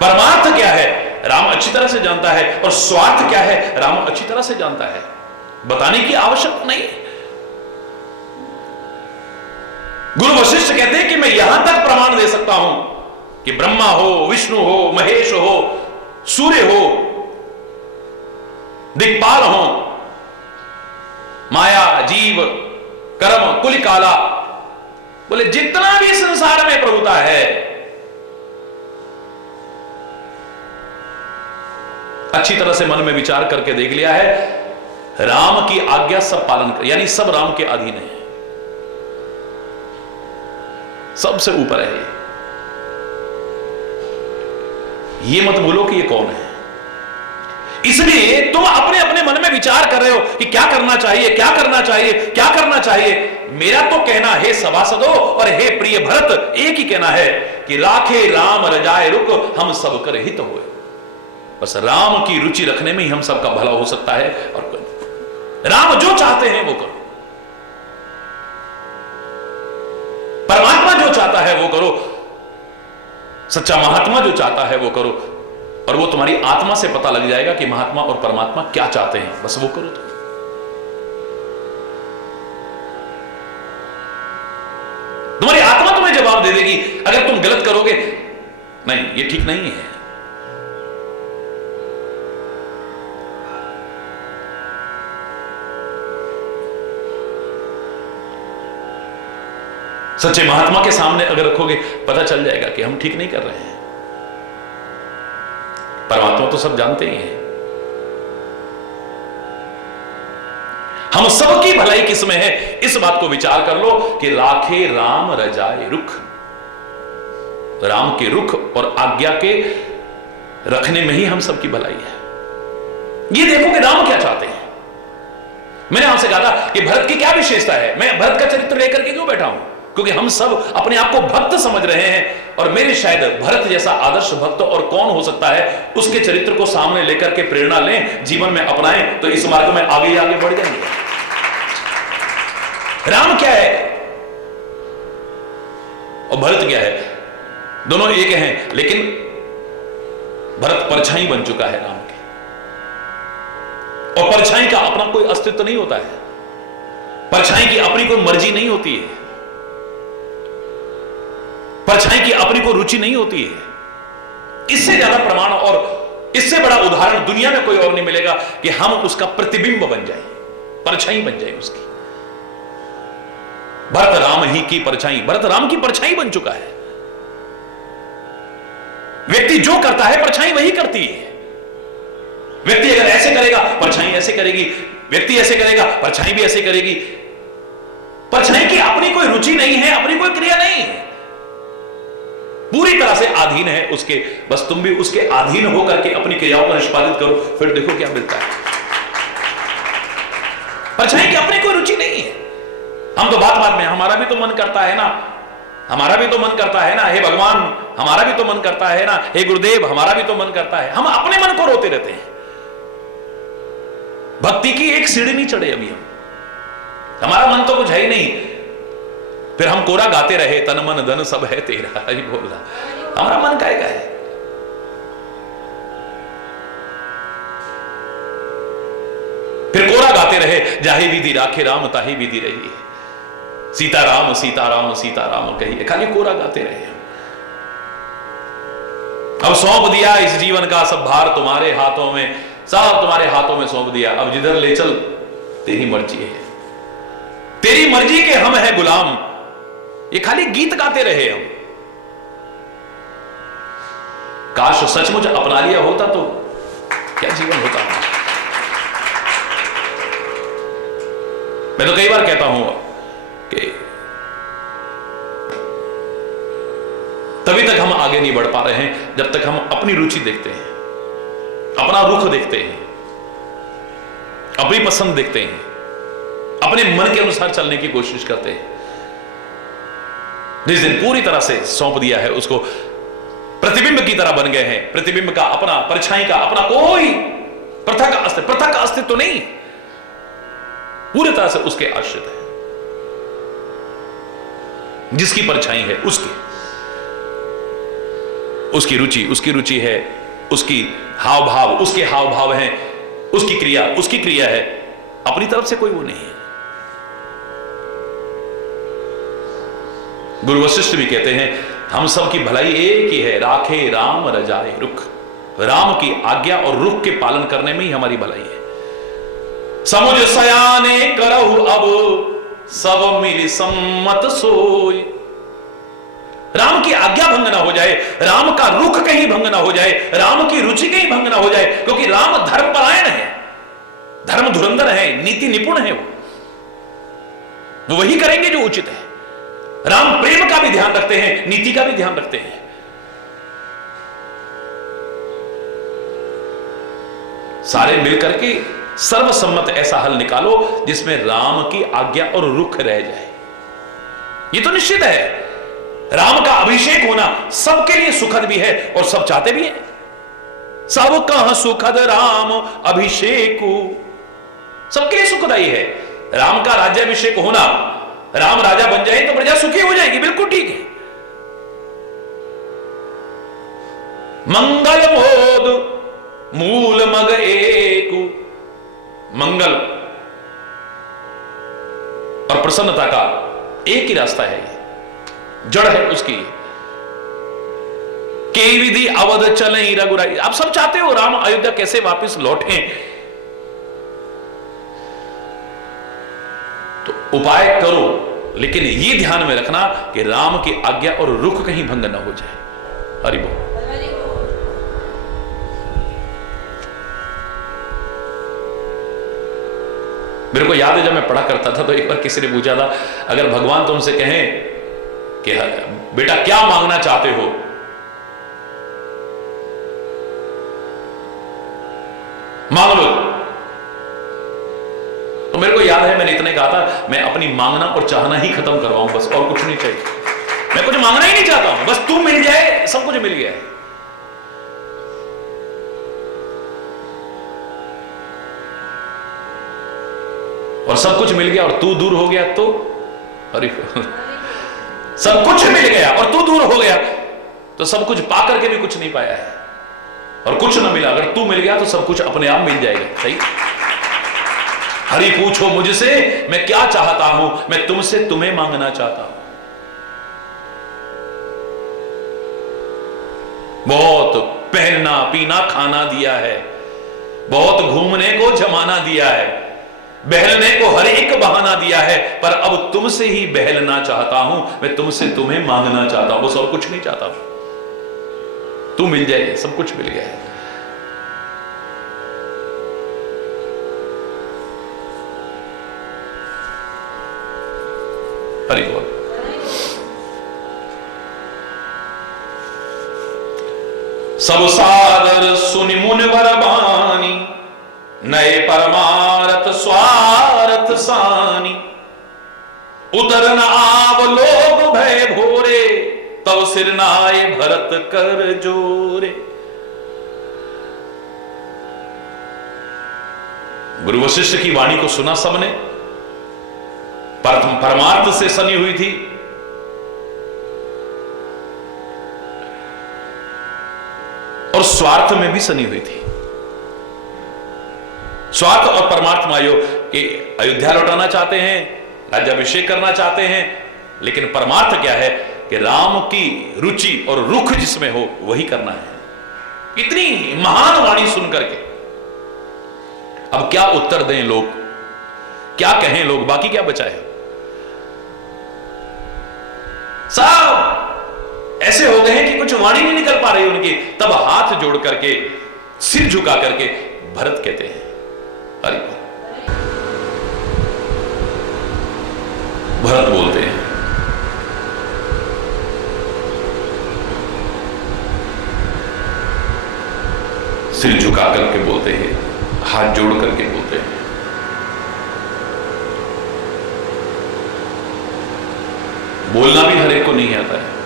परमार्थ क्या है, राम अच्छी तरह से जानता है। और स्वार्थ क्या है, राम अच्छी तरह से जानता है। बताने की आवश्यकता नहीं। गुरु वशिष्ठ कहते हैं कि मैं यहां तक प्रमाण दे सकता हूं कि ब्रह्मा हो, विष्णु हो, महेश हो, सूर्य हो, दिक्पाल हो, माया जीव कर्म कुल काला, बोले जितना भी संसार में प्रभुता है, अच्छी तरह से मन में विचार करके देख लिया है, राम की आज्ञा सब पालन कर, यानी सब राम के अधीन है, सबसे ऊपर है ये मत भूलो कि ये कौन है। इसलिए तुम अपने अपने मन में विचार कर रहे हो कि क्या करना चाहिए, क्या करना चाहिए, क्या करना चाहिए। मेरा तो कहना है सभासदों और हे प्रिय भरत, एक ही कहना है कि राखे राम रजाए रुक, हम सब कर हित हुए। बस राम की रुचि रखने में ही हम सबका भला हो सकता है। और राम जो चाहते हैं वो करो, परमात्मा जो चाहता है वो करो, सच्चा महात्मा जो चाहता है वो करो। और वो तुम्हारी आत्मा से पता लग जाएगा कि महात्मा और परमात्मा क्या चाहते हैं, बस वो करो। तुम्हारी आत्मा तुम्हें जवाब दे देगी। अगर तुम गलत करोगे, नहीं ये ठीक नहीं है, सच्चे महात्मा के सामने अगर रखोगे पता चल जाएगा कि हम ठीक नहीं कर रहे हैं। परमात्मा तो सब जानते ही हैं। हम सबकी भलाई किसमें है, इस बात को विचार कर लो कि राखे राम रजाए रुख, राम के रुख और आज्ञा के रखने में ही हम सबकी भलाई है। ये देखो कि राम क्या चाहते हैं। मैंने आपसे कहा था कि भरत की क्या विशेषता है, मैं भरत का चरित्र लेकर के क्यों बैठा हूं, क्योंकि हम सब अपने आप को भक्त समझ रहे हैं और मेरे शायद भरत जैसा आदर्श भक्त और कौन हो सकता है, उसके चरित्र को सामने लेकर के प्रेरणा लें, जीवन में अपनाएं तो इस मार्ग में आगे आगे बढ़ जाएंगे। राम क्या है और भरत क्या है, दोनों एक हैं, लेकिन भरत परछाई बन चुका है राम के, और परछाई का अपना कोई अस्तित्व नहीं होता है, परछाई की अपनी कोई मर्जी नहीं होती है, परछाई की अपनी कोई रुचि नहीं होती है। इससे ज्यादा प्रमाण और इससे बड़ा उदाहरण दुनिया में कोई और नहीं मिलेगा कि हम उसका प्रतिबिंब बन जाए, परछाई बन जाए उसकी। भरत राम ही की परछाई, भरत राम की परछाई बन चुका है। व्यक्ति जो करता है परछाई वही करती है। व्यक्ति अगर ऐसे करेगा परछाई ऐसे करेगी, व्यक्ति ऐसे करेगा परछाई भी ऐसे करेगी। परछाई की अपनी कोई रुचि नहीं है, अपनी कोई क्रिया नहीं है, पूरी तरह से अधीन है उसके। बस तुम भी उसके अधीन होकर के अपनी क्रियाओं को निष्पादित करो, फिर देखो क्या मिलता है। परछाई की अपनी कोई रुचि नहीं है। हम तो बात बात में हमारा भी तो मन करता है ना, हमारा भी तो मन करता है ना, हे भगवान हमारा भी तो मन करता है ना, हे गुरुदेव हमारा भी तो मन करता है। हम अपने मन को रोते रहते हैं। भक्ति की एक सीढ़ी नहीं चढ़े अभी हम, हमारा मन तो कुछ है ही नहीं। फिर हम कोरा गाते रहे तन मन धन सब है तेरा, ही बोल रहा, हमारा मन काहे का है। फिर कोरा गाते रहे जाहे विधि राखे राम ताही विधि रही है, सीताराम सीताराम सीताराम कहिए, खाली कोरा गाते रहे। अब सौंप दिया इस जीवन का सब भार तुम्हारे हाथों में, सब तुम्हारे हाथों में सौंप दिया, अब जिधर ले चल तेरी मर्जी है, तेरी मर्जी के हम हैं गुलाम। ये खाली गीत गाते रहे हम। काश सचमुच अपना लिया होता तो क्या जीवन होता है। मैं तो कई बार कहता हूं कि तभी तक हम आगे नहीं बढ़ पा रहे हैं जब तक हम अपनी रुचि देखते हैं, अपना रुख देखते हैं, अपनी पसंद देखते हैं, अपने मन के अनुसार चलने की कोशिश करते हैं। जिस दिन पूरी तरह से सौंप दिया है उसको, प्रतिबिंब की तरह बन गए हैं, प्रतिबिंब का अपना, परछाई का अपना कोई पृथक अस्तित्व नहीं, पूरी तरह से उसके आश्रित है। जिसकी परछाई है उसकी रुचि है, उसकी हाव भाव उसके हाव भाव हैं, उसकी क्रिया है, अपनी तरफ से कोई वो नहीं है। गुरु वशिष्ठ भी कहते हैं हम सब की भलाई एक ही है, राखे राम रजाए रुख, राम की आज्ञा और रुख के पालन करने में ही हमारी भलाई है। समुझ सयाने करहु अब सब मिली सम्मत सोई, राम की आज्ञा भंग ना हो जाए, राम का रुख कहीं भंग ना हो जाए, राम की रुचि कहीं भंग ना हो जाए, क्योंकि राम धर्मपरायण है, धर्म धुरंधर है, नीति निपुण है, वो वही करेंगे जो उचित है। राम प्रेम का भी ध्यान रखते हैं, नीति का भी ध्यान रखते हैं। सारे मिलकर के सर्वसम्मत ऐसा हल निकालो जिसमें राम की आज्ञा और रुख रह जाए। ये तो निश्चित है, राम का अभिषेक होना सबके लिए सुखद भी है और सब चाहते भी हैं। सब कहां सुखद राम अभिषेक, सबके लिए सुखदाई है। राम का राज्याभिषेक होना, राम राजा बन जाए तो प्रजा सुखी हो जाएगी, बिल्कुल ठीक है। मंगल मोद मूल मग एक, मंगल और प्रसन्नता का एक ही रास्ता है, जड़ है उसकी। के विधि अवध चले रघुराई, आप सब चाहते हो राम अयोध्या कैसे वापस लौटे, तो उपाय करो लेकिन ये ध्यान में रखना कि राम की आज्ञा और रुख कहीं भंग न हो जाए। हरि बोल। मेरे को याद है जब मैं पढ़ा करता था तो एक बार किसी ने पूछा था, अगर भगवान तुमसे कहें कि बेटा क्या मांगना चाहते हो, मांग लो। तो मेरे को याद है मैंने इतने कहा था, मैं अपनी मांगना और चाहना ही खत्म करवाऊं बस, और कुछ नहीं चाहिए। मैं कुछ मांगना ही नहीं चाहता हूं, बस तू मिल जाए, सब कुछ मिल गया है। और सब कुछ मिल गया और तू दूर हो गया तो, अरे सब कुछ मिल गया और तू दूर हो गया तो सब कुछ पा करके भी कुछ नहीं पाया है, और कुछ ना मिला। अगर तू मिल गया तो सब कुछ अपने आप मिल जाएगा। सही। हरि पूछो मुझसे मैं क्या चाहता हूं, मैं तुमसे तुम्हें मांगना चाहता हूं। बहुत पहनना पीना खाना दिया है, बहुत घूमने को जमाना दिया है, बहलने को हर एक बहाना दिया है, पर अब तुमसे ही बहलना चाहता हूं, मैं तुमसे तुम्हें मांगना चाहता हूं, बस और कुछ नहीं चाहता हूं। तू मिल जाए, सब कुछ मिल गया है। हरि बोल। सब सादर सुनि मुनिवर बानी, नए परमारथ स्वारथ सानी, उतर न आव लोग भय भोरे, तव सिर नाय भरत कर जोरे। गुरु वशिष्ठ की वाणी को सुना सबने, परमार्थ से सनी हुई थी, और स्वार्थ में भी सनी हुई थी। स्वार्थ और परमार्थ मायो कि अयोध्या लौटाना चाहते हैं, राज्याभिषेक करना चाहते हैं, लेकिन परमार्थ क्या है कि राम की रुचि और रुख जिसमें हो वही करना है। इतनी महान वाणी सुन करके अब क्या उत्तर दें लोग, क्या कहें लोग, बाकी क्या बचा है। सब ऐसे हो गए हैं कि कुछ वाणी नहीं निकल पा रही उनकी। तब हाथ जोड़ करके सिर झुका करके भरत कहते हैं, हरि भरत बोलते हैं, सिर झुका करके बोलते हैं, हाथ जोड़ करके बोलते हैं। बोलना भी हर एक को नहीं आता है,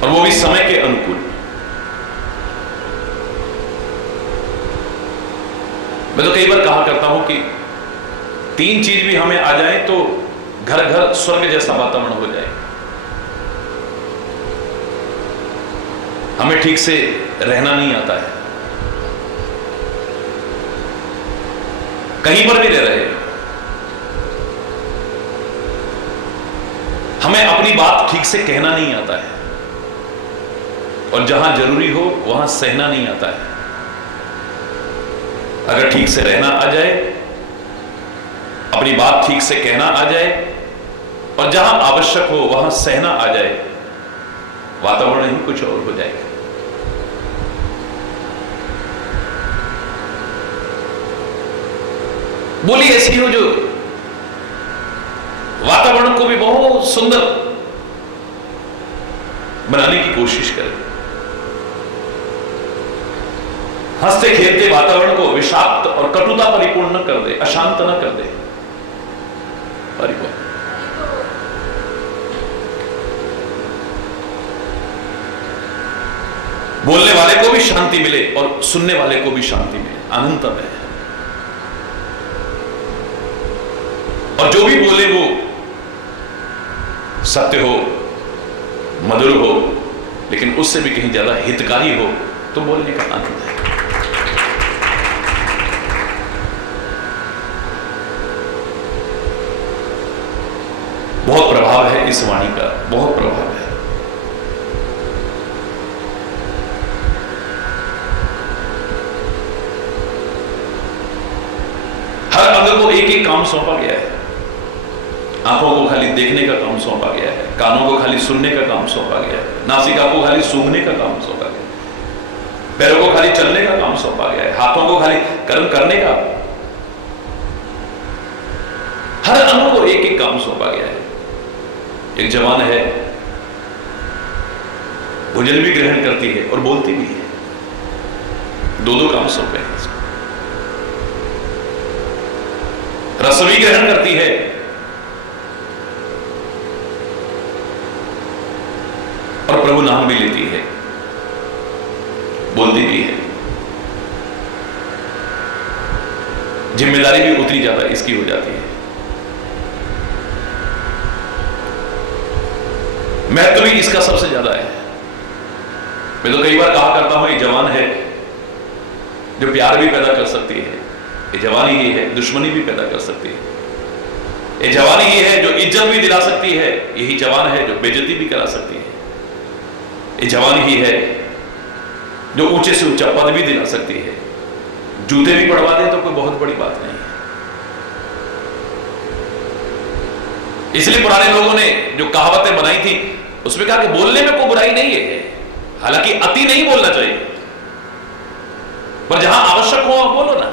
और वो भी समय के अनुकूल। मैं तो कई बार कहा करता हूं कि 3 चीज भी हमें आ जाए तो घर घर स्वर्ग जैसा वातावरण हो जाए। हमें ठीक से रहना नहीं आता है, कहीं पर भी रह रहे, हमें अपनी बात ठीक से कहना नहीं आता है, और जहां जरूरी हो वहां सहना नहीं आता है। अगर ठीक से रहना आ जाए, अपनी बात ठीक से कहना आ जाए, और जहां आवश्यक हो वहां सहना आ जाए, वातावरण ही कुछ और हो जाएगा। बोली ऐसी हो जो वातावरण को भी बहुत सुंदर बनाने की कोशिश करे, हंसते खेलते वातावरण को विषाक्त और कटुता परिपूर्ण न कर दे, अशांत न कर दे। परिपूर्ण बोलने वाले को भी शांति मिले और सुनने वाले को भी शांति मिले, अनंतम है। और जो भी बोले वो सत्य हो, मधुर हो, लेकिन उससे भी कहीं ज्यादा हितकारी हो, तो बोलने का आनंद है। बहुत प्रभाव है इस वाणी का, बहुत प्रभाव है। हर अंग को एक एक काम सौंपा गया है। आंखों को खाली देखने का काम सौंपा गया है, कानों को खाली सुनने का काम सौंपा गया है, नासिका को खाली सूंघने का काम सौंपा गया है, पैरों को खाली चलने का काम सौंपा गया है, हाथों को खाली कर्म करने का, हर अंग को एक एक काम सौंपा गया है। एक जवान है, भोजन भी ग्रहण करती है और बोलती भी है, दो दो काम सौंपे हैं इसको। रस भी ग्रहण करती है और प्रभु नाम भी लेती है, बोलती भी है। जिम्मेदारी भी उतनी ज्यादा इसकी हो जाती है, महत्व भी इसका सबसे ज्यादा है। मैं तो कई बार कहा करता हूं, ये जवान है जो प्यार भी पैदा कर सकती है, ये जवानी ही है दुश्मनी भी पैदा कर सकती है, ये जवानी ही है जो इज्जत भी दिला सकती है, यही जवान है जो बेइज्जती भी करा सकती है, ये जवान ही है जो ऊंचे से ऊंचा पद भी दिला सकती है, जूते भी पड़वा दे तो कोई बहुत बड़ी बात नहीं है। इसलिए पुराने लोगों ने जो कहावतें बनाई थी उसमें कहा कि बोलने में कोई बुराई नहीं है, हालांकि अति नहीं बोलना चाहिए, पर जहां आवश्यक हो बोलो ना,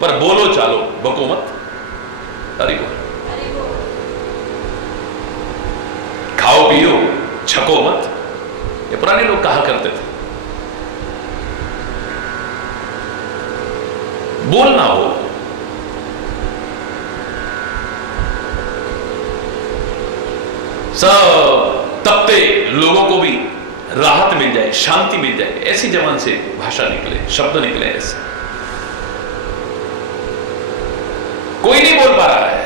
पर बोलो चालो बको मत, अरे बोलो, खाओ पियो छको मत, ये पुराने लोग कहा करते थे। बोलना हो, सब तपते लोगों को भी राहत मिल जाए, शांति मिल जाए, ऐसी जबान से भाषा निकले, शब्द निकले। ऐसे कोई नहीं बोल पा रहा है,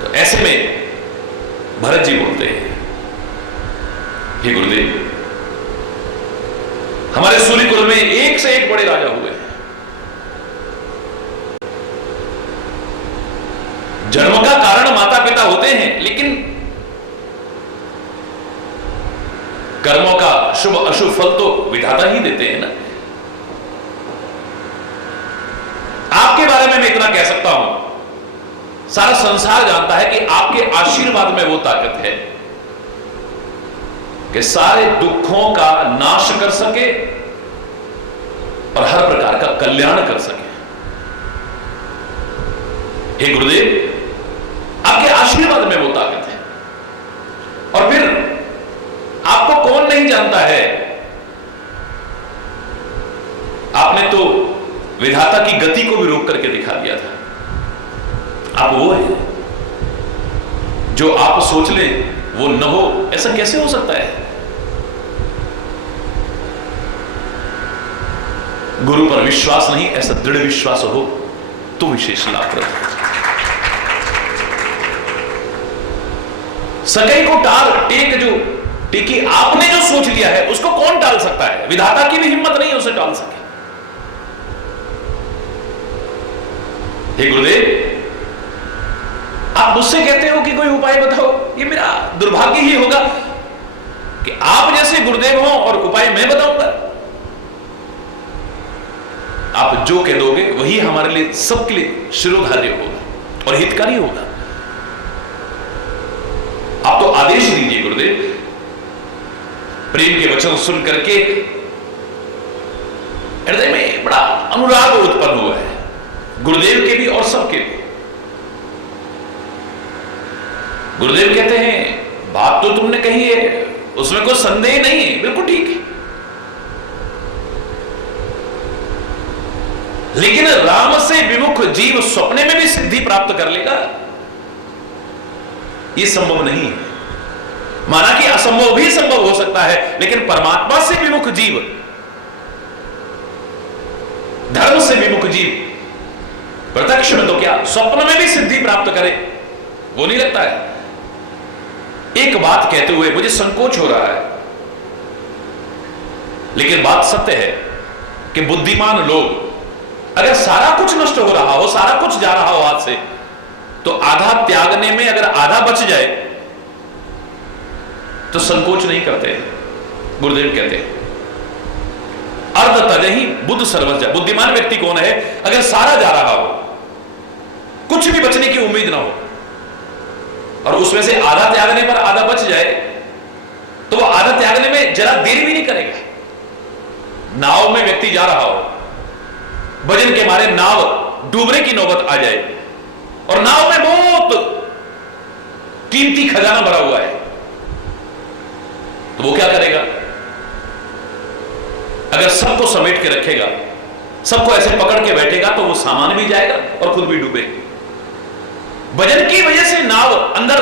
तो ऐसे में भरत जी बोलते हैं, हे गुरुदेव, हमारे सूर्य कुल में एक से एक बड़े राजा हुए, जन्म का कारण माता पिता होते हैं, लेकिन कर्मों का शुभ अशुभ फल तो विधाता ही देते हैं ना। आपके बारे में मैं इतना कह सकता हूं, सारा संसार जानता है कि आपके आशीर्वाद में वो ताकत है कि सारे दुखों का नाश कर सके और हर प्रकार का कल्याण कर सके। हे गुरुदेव, आपके आशीर्वाद में वो ताकत है, और फिर आपको कौन नहीं जानता है, आपने तो विधाता की गति को भी रोक करके दिखा दिया था। आप वो है जो आप सोच ले वो न हो, ऐसा कैसे हो सकता है? गुरु पर विश्वास नहीं, ऐसा दृढ़ विश्वास हो तो विशेष लाभप्रद है। सकई को टाल टेक, जो टेकी आपने जो सोच लिया है उसको कौन टाल सकता है? विधाता की भी हिम्मत नहीं है उसे टाल सके। हे गुरुदेव, आप मुझसे कहते हो कि कोई उपाय बताओ, ये मेरा दुर्भाग्य ही होगा कि आप जैसे गुरुदेव हो और उपाय मैं बताऊंगा। आप जो कह दोगे वही हमारे लिए, सबके लिए शिरोधार्य होगा और हितकारी होगा। आप तो आदेश दीजिए गुरुदेव। प्रेम के वचन सुन करके हृदय में बड़ा अनुराग उत्पन्न हुआ है, गुरुदेव के भी और सबके भी। गुरुदेव कहते हैं, बात तो तुमने कही है, उसमें कोई संदेह नहीं है, बिल्कुल ठीक है, लेकिन राम से विमुख जीव सपने में भी सिद्धि प्राप्त कर लेगा, यह संभव नहीं है। माना कि असंभव भी संभव हो सकता है, लेकिन परमात्मा से विमुख जीव, धर्म से विमुख जीव प्रत्यक्ष में तो क्या, स्वप्न में भी सिद्धि प्राप्त करे, वो नहीं लगता है। एक बात कहते हुए मुझे संकोच हो रहा है, लेकिन बात सत्य है कि बुद्धिमान लोग, अगर सारा कुछ नष्ट हो रहा हो, सारा कुछ जा रहा हो हाथ से, तो आधा त्यागने में अगर आधा बच जाए तो संकोच नहीं करते। गुरुदेव कहते हैं, अर्ध तजहि बुद्ध सर्वज्ञ। बुद्धिमान व्यक्ति कौन है? अगर सारा जा रहा हो, कुछ भी बचने की उम्मीद ना हो, और उसमें से आधा त्यागने पर आधा बच जाए तो वो आधा त्यागने में जरा देर भी नहीं करेगा। नाव में व्यक्ति जा रहा हो, वजन के मारे नाव डूबने की नौबत आ जाए और नाव में बहुत कीमती खजाना भरा हुआ है, तो वो क्या करेगा? अगर सबको समेट के रखेगा, सबको ऐसे पकड़ के बैठेगा तो वो सामान भी जाएगा और खुद भी डूबे। वजन की वजह से नाव अंदर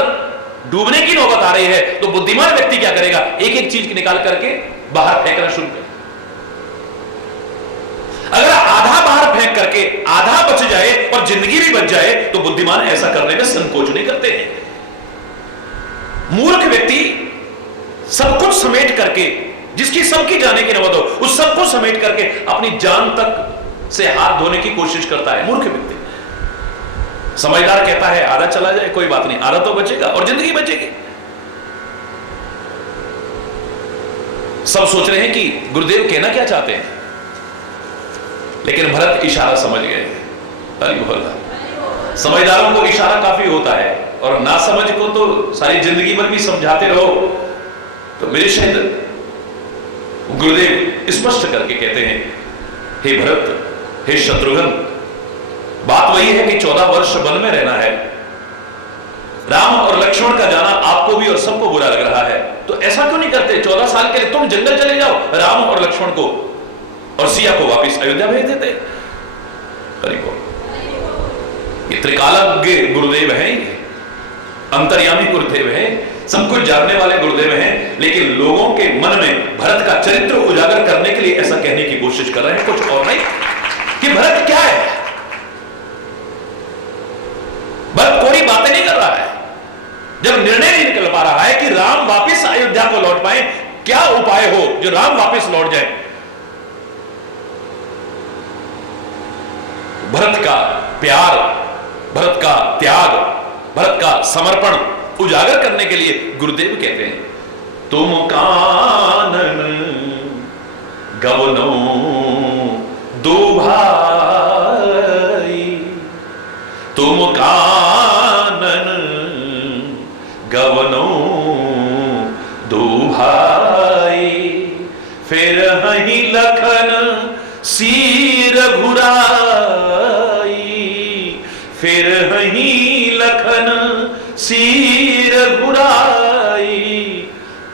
डूबने की नौबत आ रही है, तो बुद्धिमान व्यक्ति क्या करेगा? एक एक चीज निकाल करके बाहर फेंकना शुरू करेगा। अगर आधा बाहर फेंक करके आधा बच जाए और जिंदगी भी बच जाए तो बुद्धिमान ऐसा करने में संकोच नहीं करते हैं। मूर्ख व्यक्ति सब कुछ समेट करके, जिसकी सबकी जाने की नौबत हो, उस सबको समेट करके अपनी जान तक से हाथ धोने की कोशिश करता है। मूर्ख व्यक्ति। समझदार कहता है आधा चला जाए कोई बात नहीं, आधा तो बचेगा और जिंदगी बचेगी। सब सोच रहे हैं कि गुरुदेव कहना क्या चाहते हैं, लेकिन भरत इशारा समझ गए। अरे बोला, समझदारों को इशारा काफी होता है और ना समझ को तो सारी जिंदगी भर भी समझाते रहो तो मेरे शायद गुरुदेव स्पष्ट करके कहते हैं, हे भरत, हे शत्रुघ्न, बात वही है कि 14 वर्ष वन में रहना है। राम और लक्ष्मण का जाना आपको भी और सबको बुरा लग रहा है, तो ऐसा क्यों नहीं करते 14 साल के लिए तुम जंगल चले जाओ, राम और लक्ष्मण को और सिया को वापस अयोध्या भेज देते। ये त्रिकालज्ञ गुरुदेव हैं, अंतर्यामी गुरुदेव हैं, सब कुछ जानने वाले गुरुदेव हैं, लेकिन लोगों के मन में भरत का चरित्र उजागर करने के लिए ऐसा कहने की कोशिश कर रहे हैं, कुछ और नहीं, कि भरत क्या है। भरत कोई बातें नहीं कर रहा है। जब निर्णय नहीं निकल पा रहा है कि राम वापस अयोध्या को लौट पाए, क्या उपाय हो जो राम वापस लौट जाए। भरत का प्यार, भरत का त्याग, भरत का समर्पण उजागर करने के लिए गुरुदेव कहते हैं, तुम कानन गवनो दो भाई, तुम कानन गवनो दो भाई, फिर हही लखन सीर घुराई, फिर हही लखन सीर घुराई,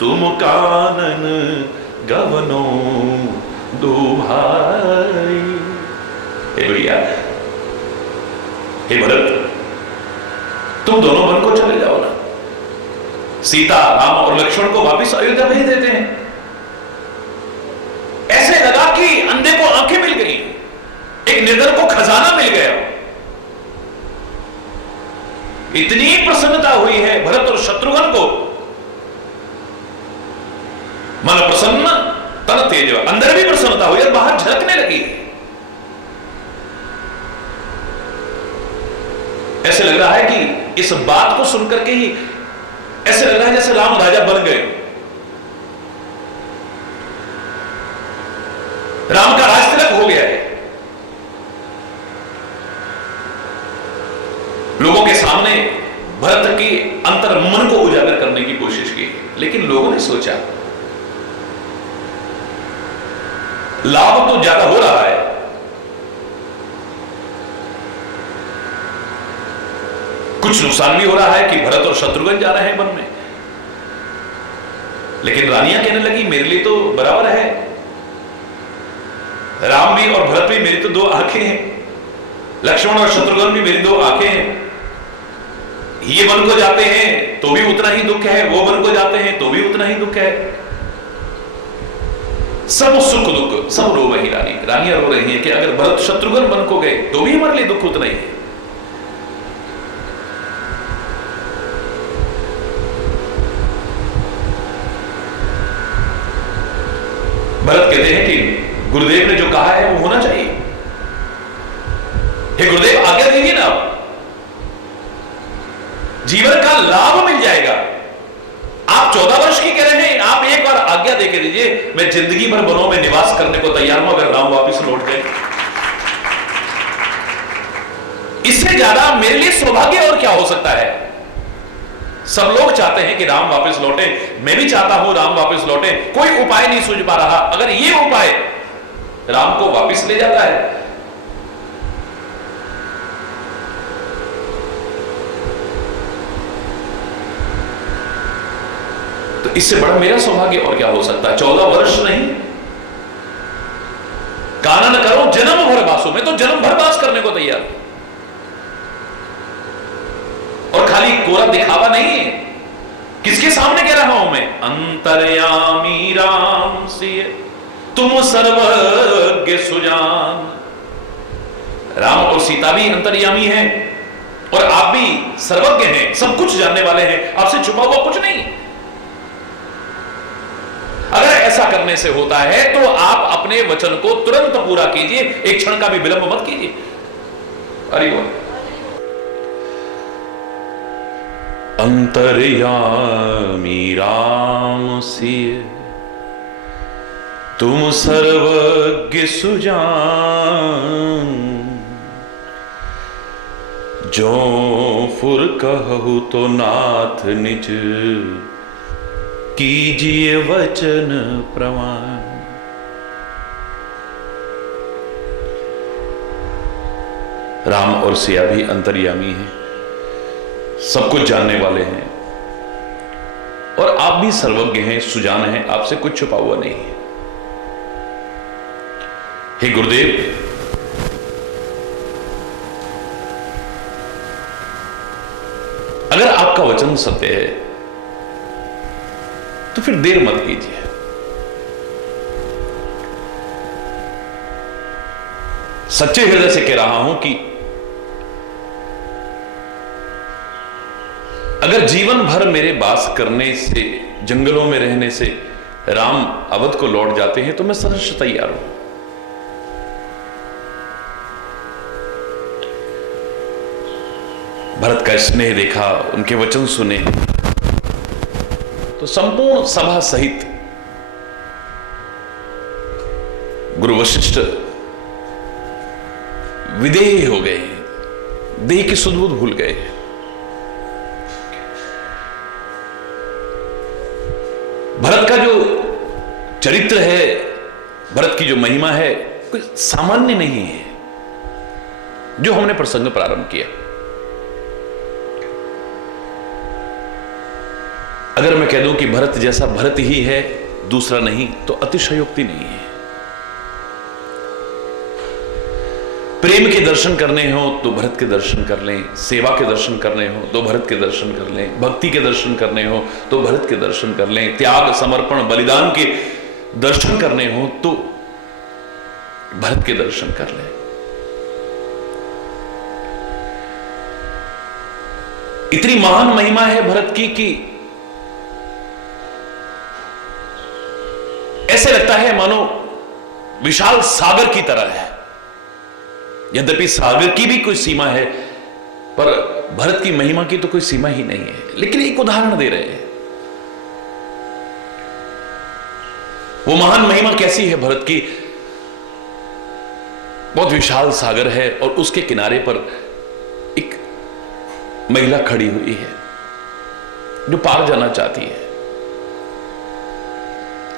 तुम कानन गवनो दो भाई। हे भैया, हे भरत, तुम दोनों वन को चले जाओ ना, सीता, राम और लक्ष्मण को वापस अयोध्या भेज देते हैं। ऐसे लगा कि अंधे को आंखें मिल गई, एक निर्धन को खजाना मिल गया। इतनी प्रसन्नता हुई है भरत और शत्रुघ्न को, मन प्रसन्न तन तेज, अंदर भी प्रसन्नता हुई और बाहर झलकने लगी। ऐसे लग रहा है कि इस बात को सुनकर के ही ऐसे लग रहा है जैसे राम राजा बन गए, राम का राज तिलक हो गया है। लोगों के सामने भरत की अंतर मन को उजागर करने की कोशिश की, लेकिन लोगों ने सोचा लाभ तो ज्यादा हो रहा है, कुछ नुकसान भी हो रहा है कि भरत और शत्रुघ्न जा रहे हैं वन में। लेकिन रानियां कहने लगी मेरे लिए तो बराबर है, राम भी और भरत भी मेरी तो दो आंखें हैं, लक्ष्मण और शत्रुघ्न भी मेरी दो आंखें हैं। ये वन को जाते हैं तो भी उतना ही दुख है, वो वन को जाते हैं तो भी उतना ही दुख है। सब सुख दुख सब रो वही रानियां रो रही हैं कि अगर भरत शत्रुघ्न वन को गए तो भी हमारे लिए दुख उतना ही है। भरत कहते हैं कि गुरुदेव ने जो कहा है वो होना चाहिए। हे गुरुदेव आज्ञा दीजिए ना, जीवन का लाभ मिल जाएगा। आप 14 वर्ष की कह रहे हैं, आप एक बार आज्ञा देके दीजिए, मैं जिंदगी भर वनों में निवास करने को तैयार हूं अगर राम वापिस लौट गए। इससे ज्यादा मेरे लिए सौभाग्य और क्या हो सकता है। सब लोग चाहते हैं कि राम वापस लौटे, मैं भी चाहता हूं राम वापस लौटे, कोई उपाय नहीं सूझ पा रहा। अगर ये उपाय राम को वापस ले जाता है तो इससे बड़ा मेरा सौभाग्य और क्या हो सकता है। 14 वर्ष नहीं, कानन करो जन्म भर बासो, मैं तो जन्म भर बास करने को तैयार हूं। और खाली कोरा दिखावा नहीं है। किसके सामने कह रहा हूं मैं? अंतर्यामी राम सिय तुम सर्वज्ञ सुजान। राम और सीता भी अंतर्यामी हैं और आप भी सर्वज्ञ हैं, सब कुछ जानने वाले हैं, आपसे छुपा हुआ कुछ नहीं। अगर ऐसा करने से होता है तो आप अपने वचन को तुरंत पूरा कीजिए, एक क्षण का भी विलंब मत कीजिए। हरि बोल। अंतर्यामी राम सिय तुम सर्वज्ञ सुजान, जो फुर कहु तो नाथ निज, कीजिए वचन प्रमाण। राम और सिया भी अंतर्यामी हैं, सब कुछ जानने वाले हैं और आप भी सर्वज्ञ हैं, सुजान हैं, आपसे कुछ छुपा हुआ नहीं है। हे गुरुदेव, अगर आपका वचन सत्य है तो फिर देर मत कीजिए। सच्चे हृदय से कह रहा हूं कि अगर जीवन भर मेरे वास करने से, जंगलों में रहने से राम अवध को लौट जाते हैं तो मैं सहर्ष तैयार हूं। भरत का स्नेह देखा, उनके वचन सुने तो संपूर्ण सभा सहित गुरु वशिष्ठ विदेह हो गए, देह की सुध-बुध भूल गए। भरत का जो चरित्र है, भरत की जो महिमा है, कोई सामान्य नहीं है। जो हमने प्रसंग प्रारंभ किया, अगर मैं कह दूं कि भरत जैसा भरत ही है, दूसरा नहीं, तो अतिशयोक्ति नहीं है। प्रेम के दर्शन करने हो तो भरत के दर्शन कर लें, सेवा के दर्शन करने हो तो भरत के दर्शन कर लें, भक्ति के दर्शन करने हो तो भरत के दर्शन कर लें, त्याग, समर्पण, बलिदान के दर्शन करने हो तो भरत के दर्शन कर लें। इतनी महान महिमा है भरत की कि ऐसे लगता है मानो विशाल सागर की तरह है। यद्यपि सागर की भी कोई सीमा है, पर भरत की महिमा की तो कोई सीमा ही नहीं है। लेकिन एक उदाहरण दे रहे हैं, वो महान महिमा कैसी है भरत की। बहुत विशाल सागर है और उसके किनारे पर एक महिला खड़ी हुई है जो पार जाना चाहती है,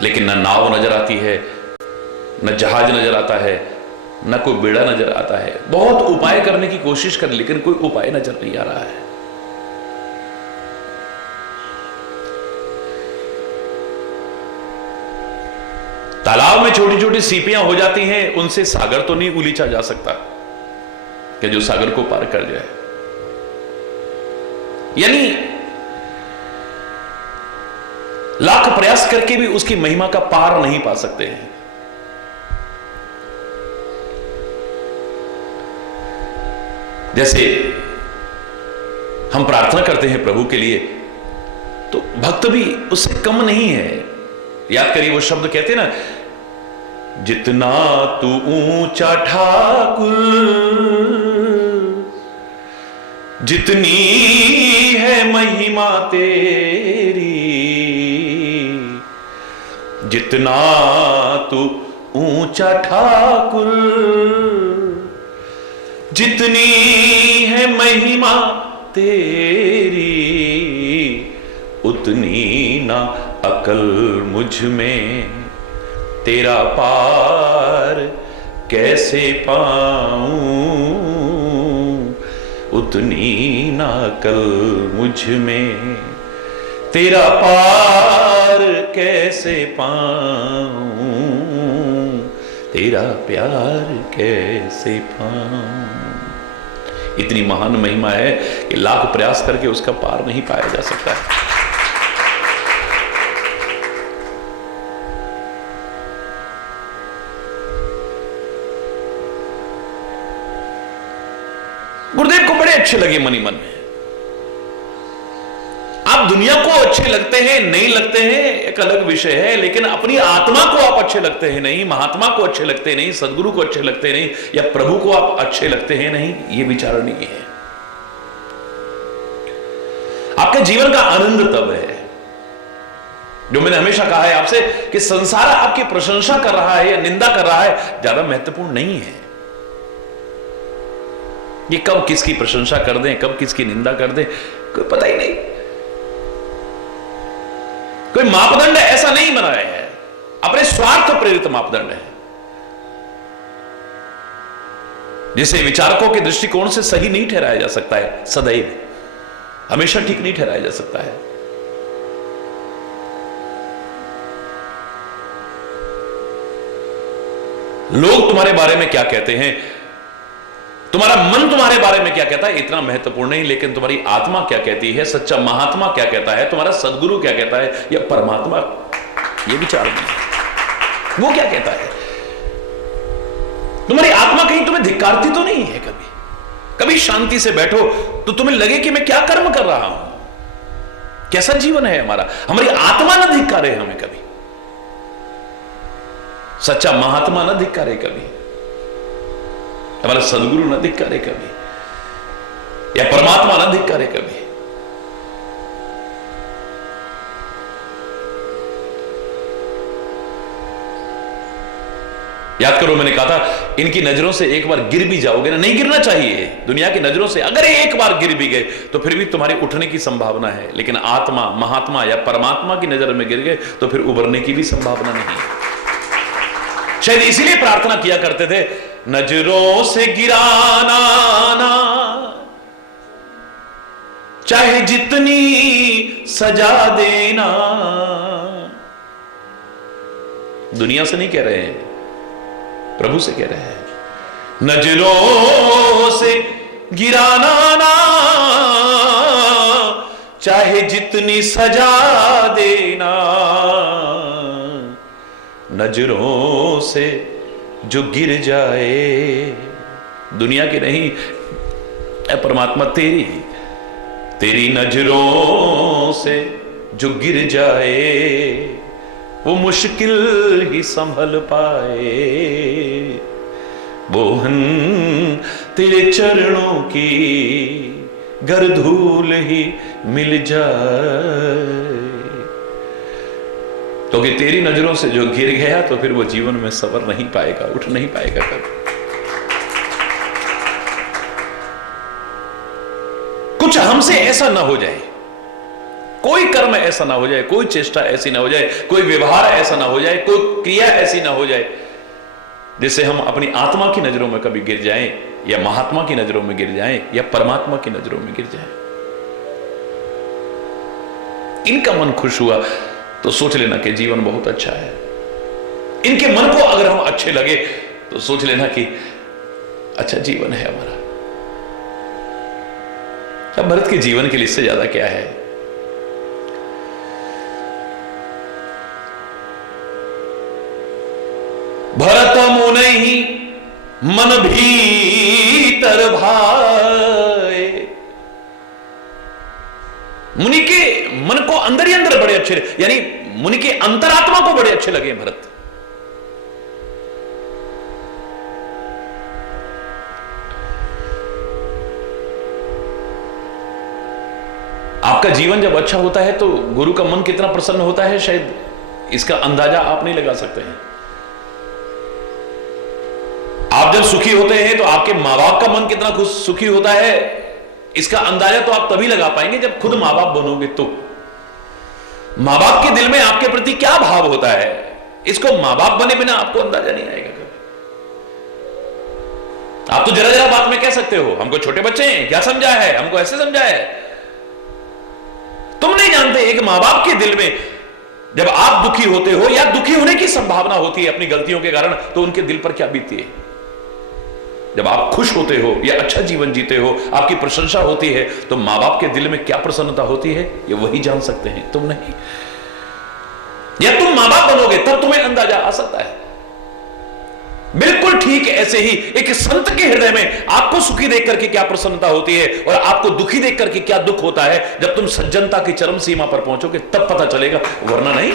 लेकिन न नाव नजर आती है, न जहाज नजर आता है, न कोई बेड़ा नजर आता है। बहुत उपाय करने की कोशिश कर, लेकिन कोई उपाय नजर नहीं आ रहा है। तालाब में छोटी छोटी सीपियां हो जाती हैं, उनसे सागर तो नहीं उलीचा जा सकता कि जो सागर को पार कर जाए। यानी लाख प्रयास करके भी उसकी महिमा का पार नहीं पा सकते हैं। जैसे हम प्रार्थना करते हैं प्रभु के लिए, तो भक्त भी उससे कम नहीं है। याद करिए वो शब्द कहते हैं ना, जितना तू ऊंचा ठाकुर, जितनी है महिमा तेरी, जितना तू ऊंचा ठाकुर, जितनी है महिमा तेरी, उतनी ना अकल मुझ में, तेरा पार कैसे पाऊं, उतनी ना अकल मुझ में, तेरा पार कैसे पाऊं, तेरा प्यार कैसे पाऊं। इतनी महान महिमा है कि लाख प्रयास करके उसका पार नहीं पाया जा सकता है। गुरुदेव को बड़े अच्छे लगे मनी मन में। आप दुनिया को अच्छे लगते हैं नहीं लगते हैं एक अलग विषय है, लेकिन अपनी आत्मा को आप अच्छे लगते हैं नहीं, महात्मा को अच्छे लगते नहीं, सदगुरु को अच्छे लगते नहीं, या प्रभु को आप अच्छे लगते हैं नहीं, ये विचारणीय है। आपके जीवन का आनंद तब है, जो मैंने हमेशा कहा है आपसे, कि संसार आपकी प्रशंसा कर रहा है या निंदा कर रहा है, ज्यादा महत्वपूर्ण नहीं है। ये कब किसकी प्रशंसा कर दें, कब किसकी निंदा कर दें, कोई पता ही नहीं। कोई मापदंड ऐसा नहीं बनाया है, अपने स्वार्थ प्रेरित मापदंड है, जिसे विचारकों के दृष्टिकोण से सही नहीं ठहराया जा सकता है, सदैव हमेशा ठीक नहीं ठहराया जा सकता है। लोग तुम्हारे बारे में क्या कहते हैं, तुम्हारा मन तुम्हारे बारे में क्या कहता है, इतना महत्वपूर्ण नहीं, लेकिन तुम्हारी आत्मा क्या कहती है, सच्चा महात्मा क्या कहता है, तुम्हारा सदगुरु क्या कहता है, या परमात्मा, ये विचार नहीं, वो क्या कहता है। तुम्हारी आत्मा कहीं तुम्हें धिक्कारती तो नहीं है। कभी कभी शांति से बैठो तो तुम्हें लगे कि मैं क्या कर्म कर रहा हूं, कैसा जीवन है हमारा, हमारी आत्मा न धिक्कारे हमें कभी, सच्चा महात्मा न धिक्कारे कभी, हमारा सदगुरु न धिक्कारे कभी, या परमात्मा न धिक्कारे कभी। याद करो मैंने कहा था, इनकी नजरों से एक बार गिर भी जाओगे ना, नहीं गिरना चाहिए दुनिया की नजरों से, अगर एक बार गिर भी गए तो फिर भी तुम्हारे उठने की संभावना है, लेकिन आत्मा, महात्मा या परमात्मा की नजर में गिर गए तो फिर उभरने की भी संभावना नहीं है। शायद इसीलिए प्रार्थना किया करते थे, नजरों से गिराना ना, चाहे जितनी सजा देना। दुनिया से नहीं कह रहे हैं, प्रभु से कह रहे हैं, नजरों से गिराना ना, चाहे जितनी सजा देना, नजरों से जो गिर जाए, दुनिया की नहीं, परमात्मा तेरी, तेरी नजरों से जो गिर जाए, वो मुश्किल ही संभल पाए, बोहन तेरे चरणों की गर धूल ही मिल जाए। तो कि तेरी नजरों से जो गिर गया तो फिर वो जीवन में सबर नहीं पाएगा, उठ नहीं पाएगा कभी। कुछ हमसे ऐसा ना हो जाए, कोई कर्म ऐसा ना हो जाए, कोई चेष्टा ऐसी ना हो जाए, कोई व्यवहार ऐसा ना हो जाए, कोई क्रिया ऐसी ना हो जाए जिससे हम अपनी आत्मा की नजरों में कभी गिर जाएं, या महात्मा की नजरों में गिर जाएं, या परमात्मा की नजरों में गिर जाएं। इनका मन खुश हुआ तो सोच लेना कि जीवन बहुत अच्छा है। इनके मन को अगर हम अच्छे लगे तो सोच लेना कि अच्छा जीवन है हमारा। अब भरत के जीवन के लिए इससे ज्यादा क्या है। भरत मुनि मन भीतर भाए, मुनि के मन को अंदर ही अंदर बड़े अच्छे, यानी मुनि के अंतरात्मा को बड़े अच्छे लगे भरत। आपका जीवन जब अच्छा होता है तो गुरु का मन कितना प्रसन्न होता है, शायद इसका अंदाजा आप नहीं लगा सकते हैं। आप जब सुखी होते हैं तो आपके माँ बाप का मन कितना खुश सुखी होता है, इसका अंदाजा तो आप तभी लगा पाएंगे जब खुद माँ बाप बनोगे तो। मां बाप के दिल में आपके प्रति क्या भाव होता है, इसको मां बाप बने बिना आपको अंदाजा नहीं आएगा कभी। आप तो जरा जरा बात में कह सकते हो हमको छोटे बच्चे हैं, क्या समझा है, हमको ऐसे समझा है। तुम नहीं जानते एक मां बाप के दिल में जब आप दुखी होते हो या दुखी होने की संभावना होती है अपनी गलतियों के कारण, तो उनके दिल पर क्या बीतती है। जब आप खुश होते हो या अच्छा जीवन जीते हो, आपकी प्रशंसा होती है, तो मां बाप के दिल में क्या प्रसन्नता होती है ये वही जान सकते हैं, तुम नहीं। या तुम मां बाप बनोगे तब तुम्हें अंदाजा आ सकता है। बिल्कुल ठीक ऐसे ही एक संत के हृदय में आपको सुखी देख करके क्या प्रसन्नता होती है और आपको दुखी देख करके क्या दुख होता है, जब तुम सज्जनता की चरम सीमा पर पहुंचोगे तब पता चलेगा, वरना नहीं।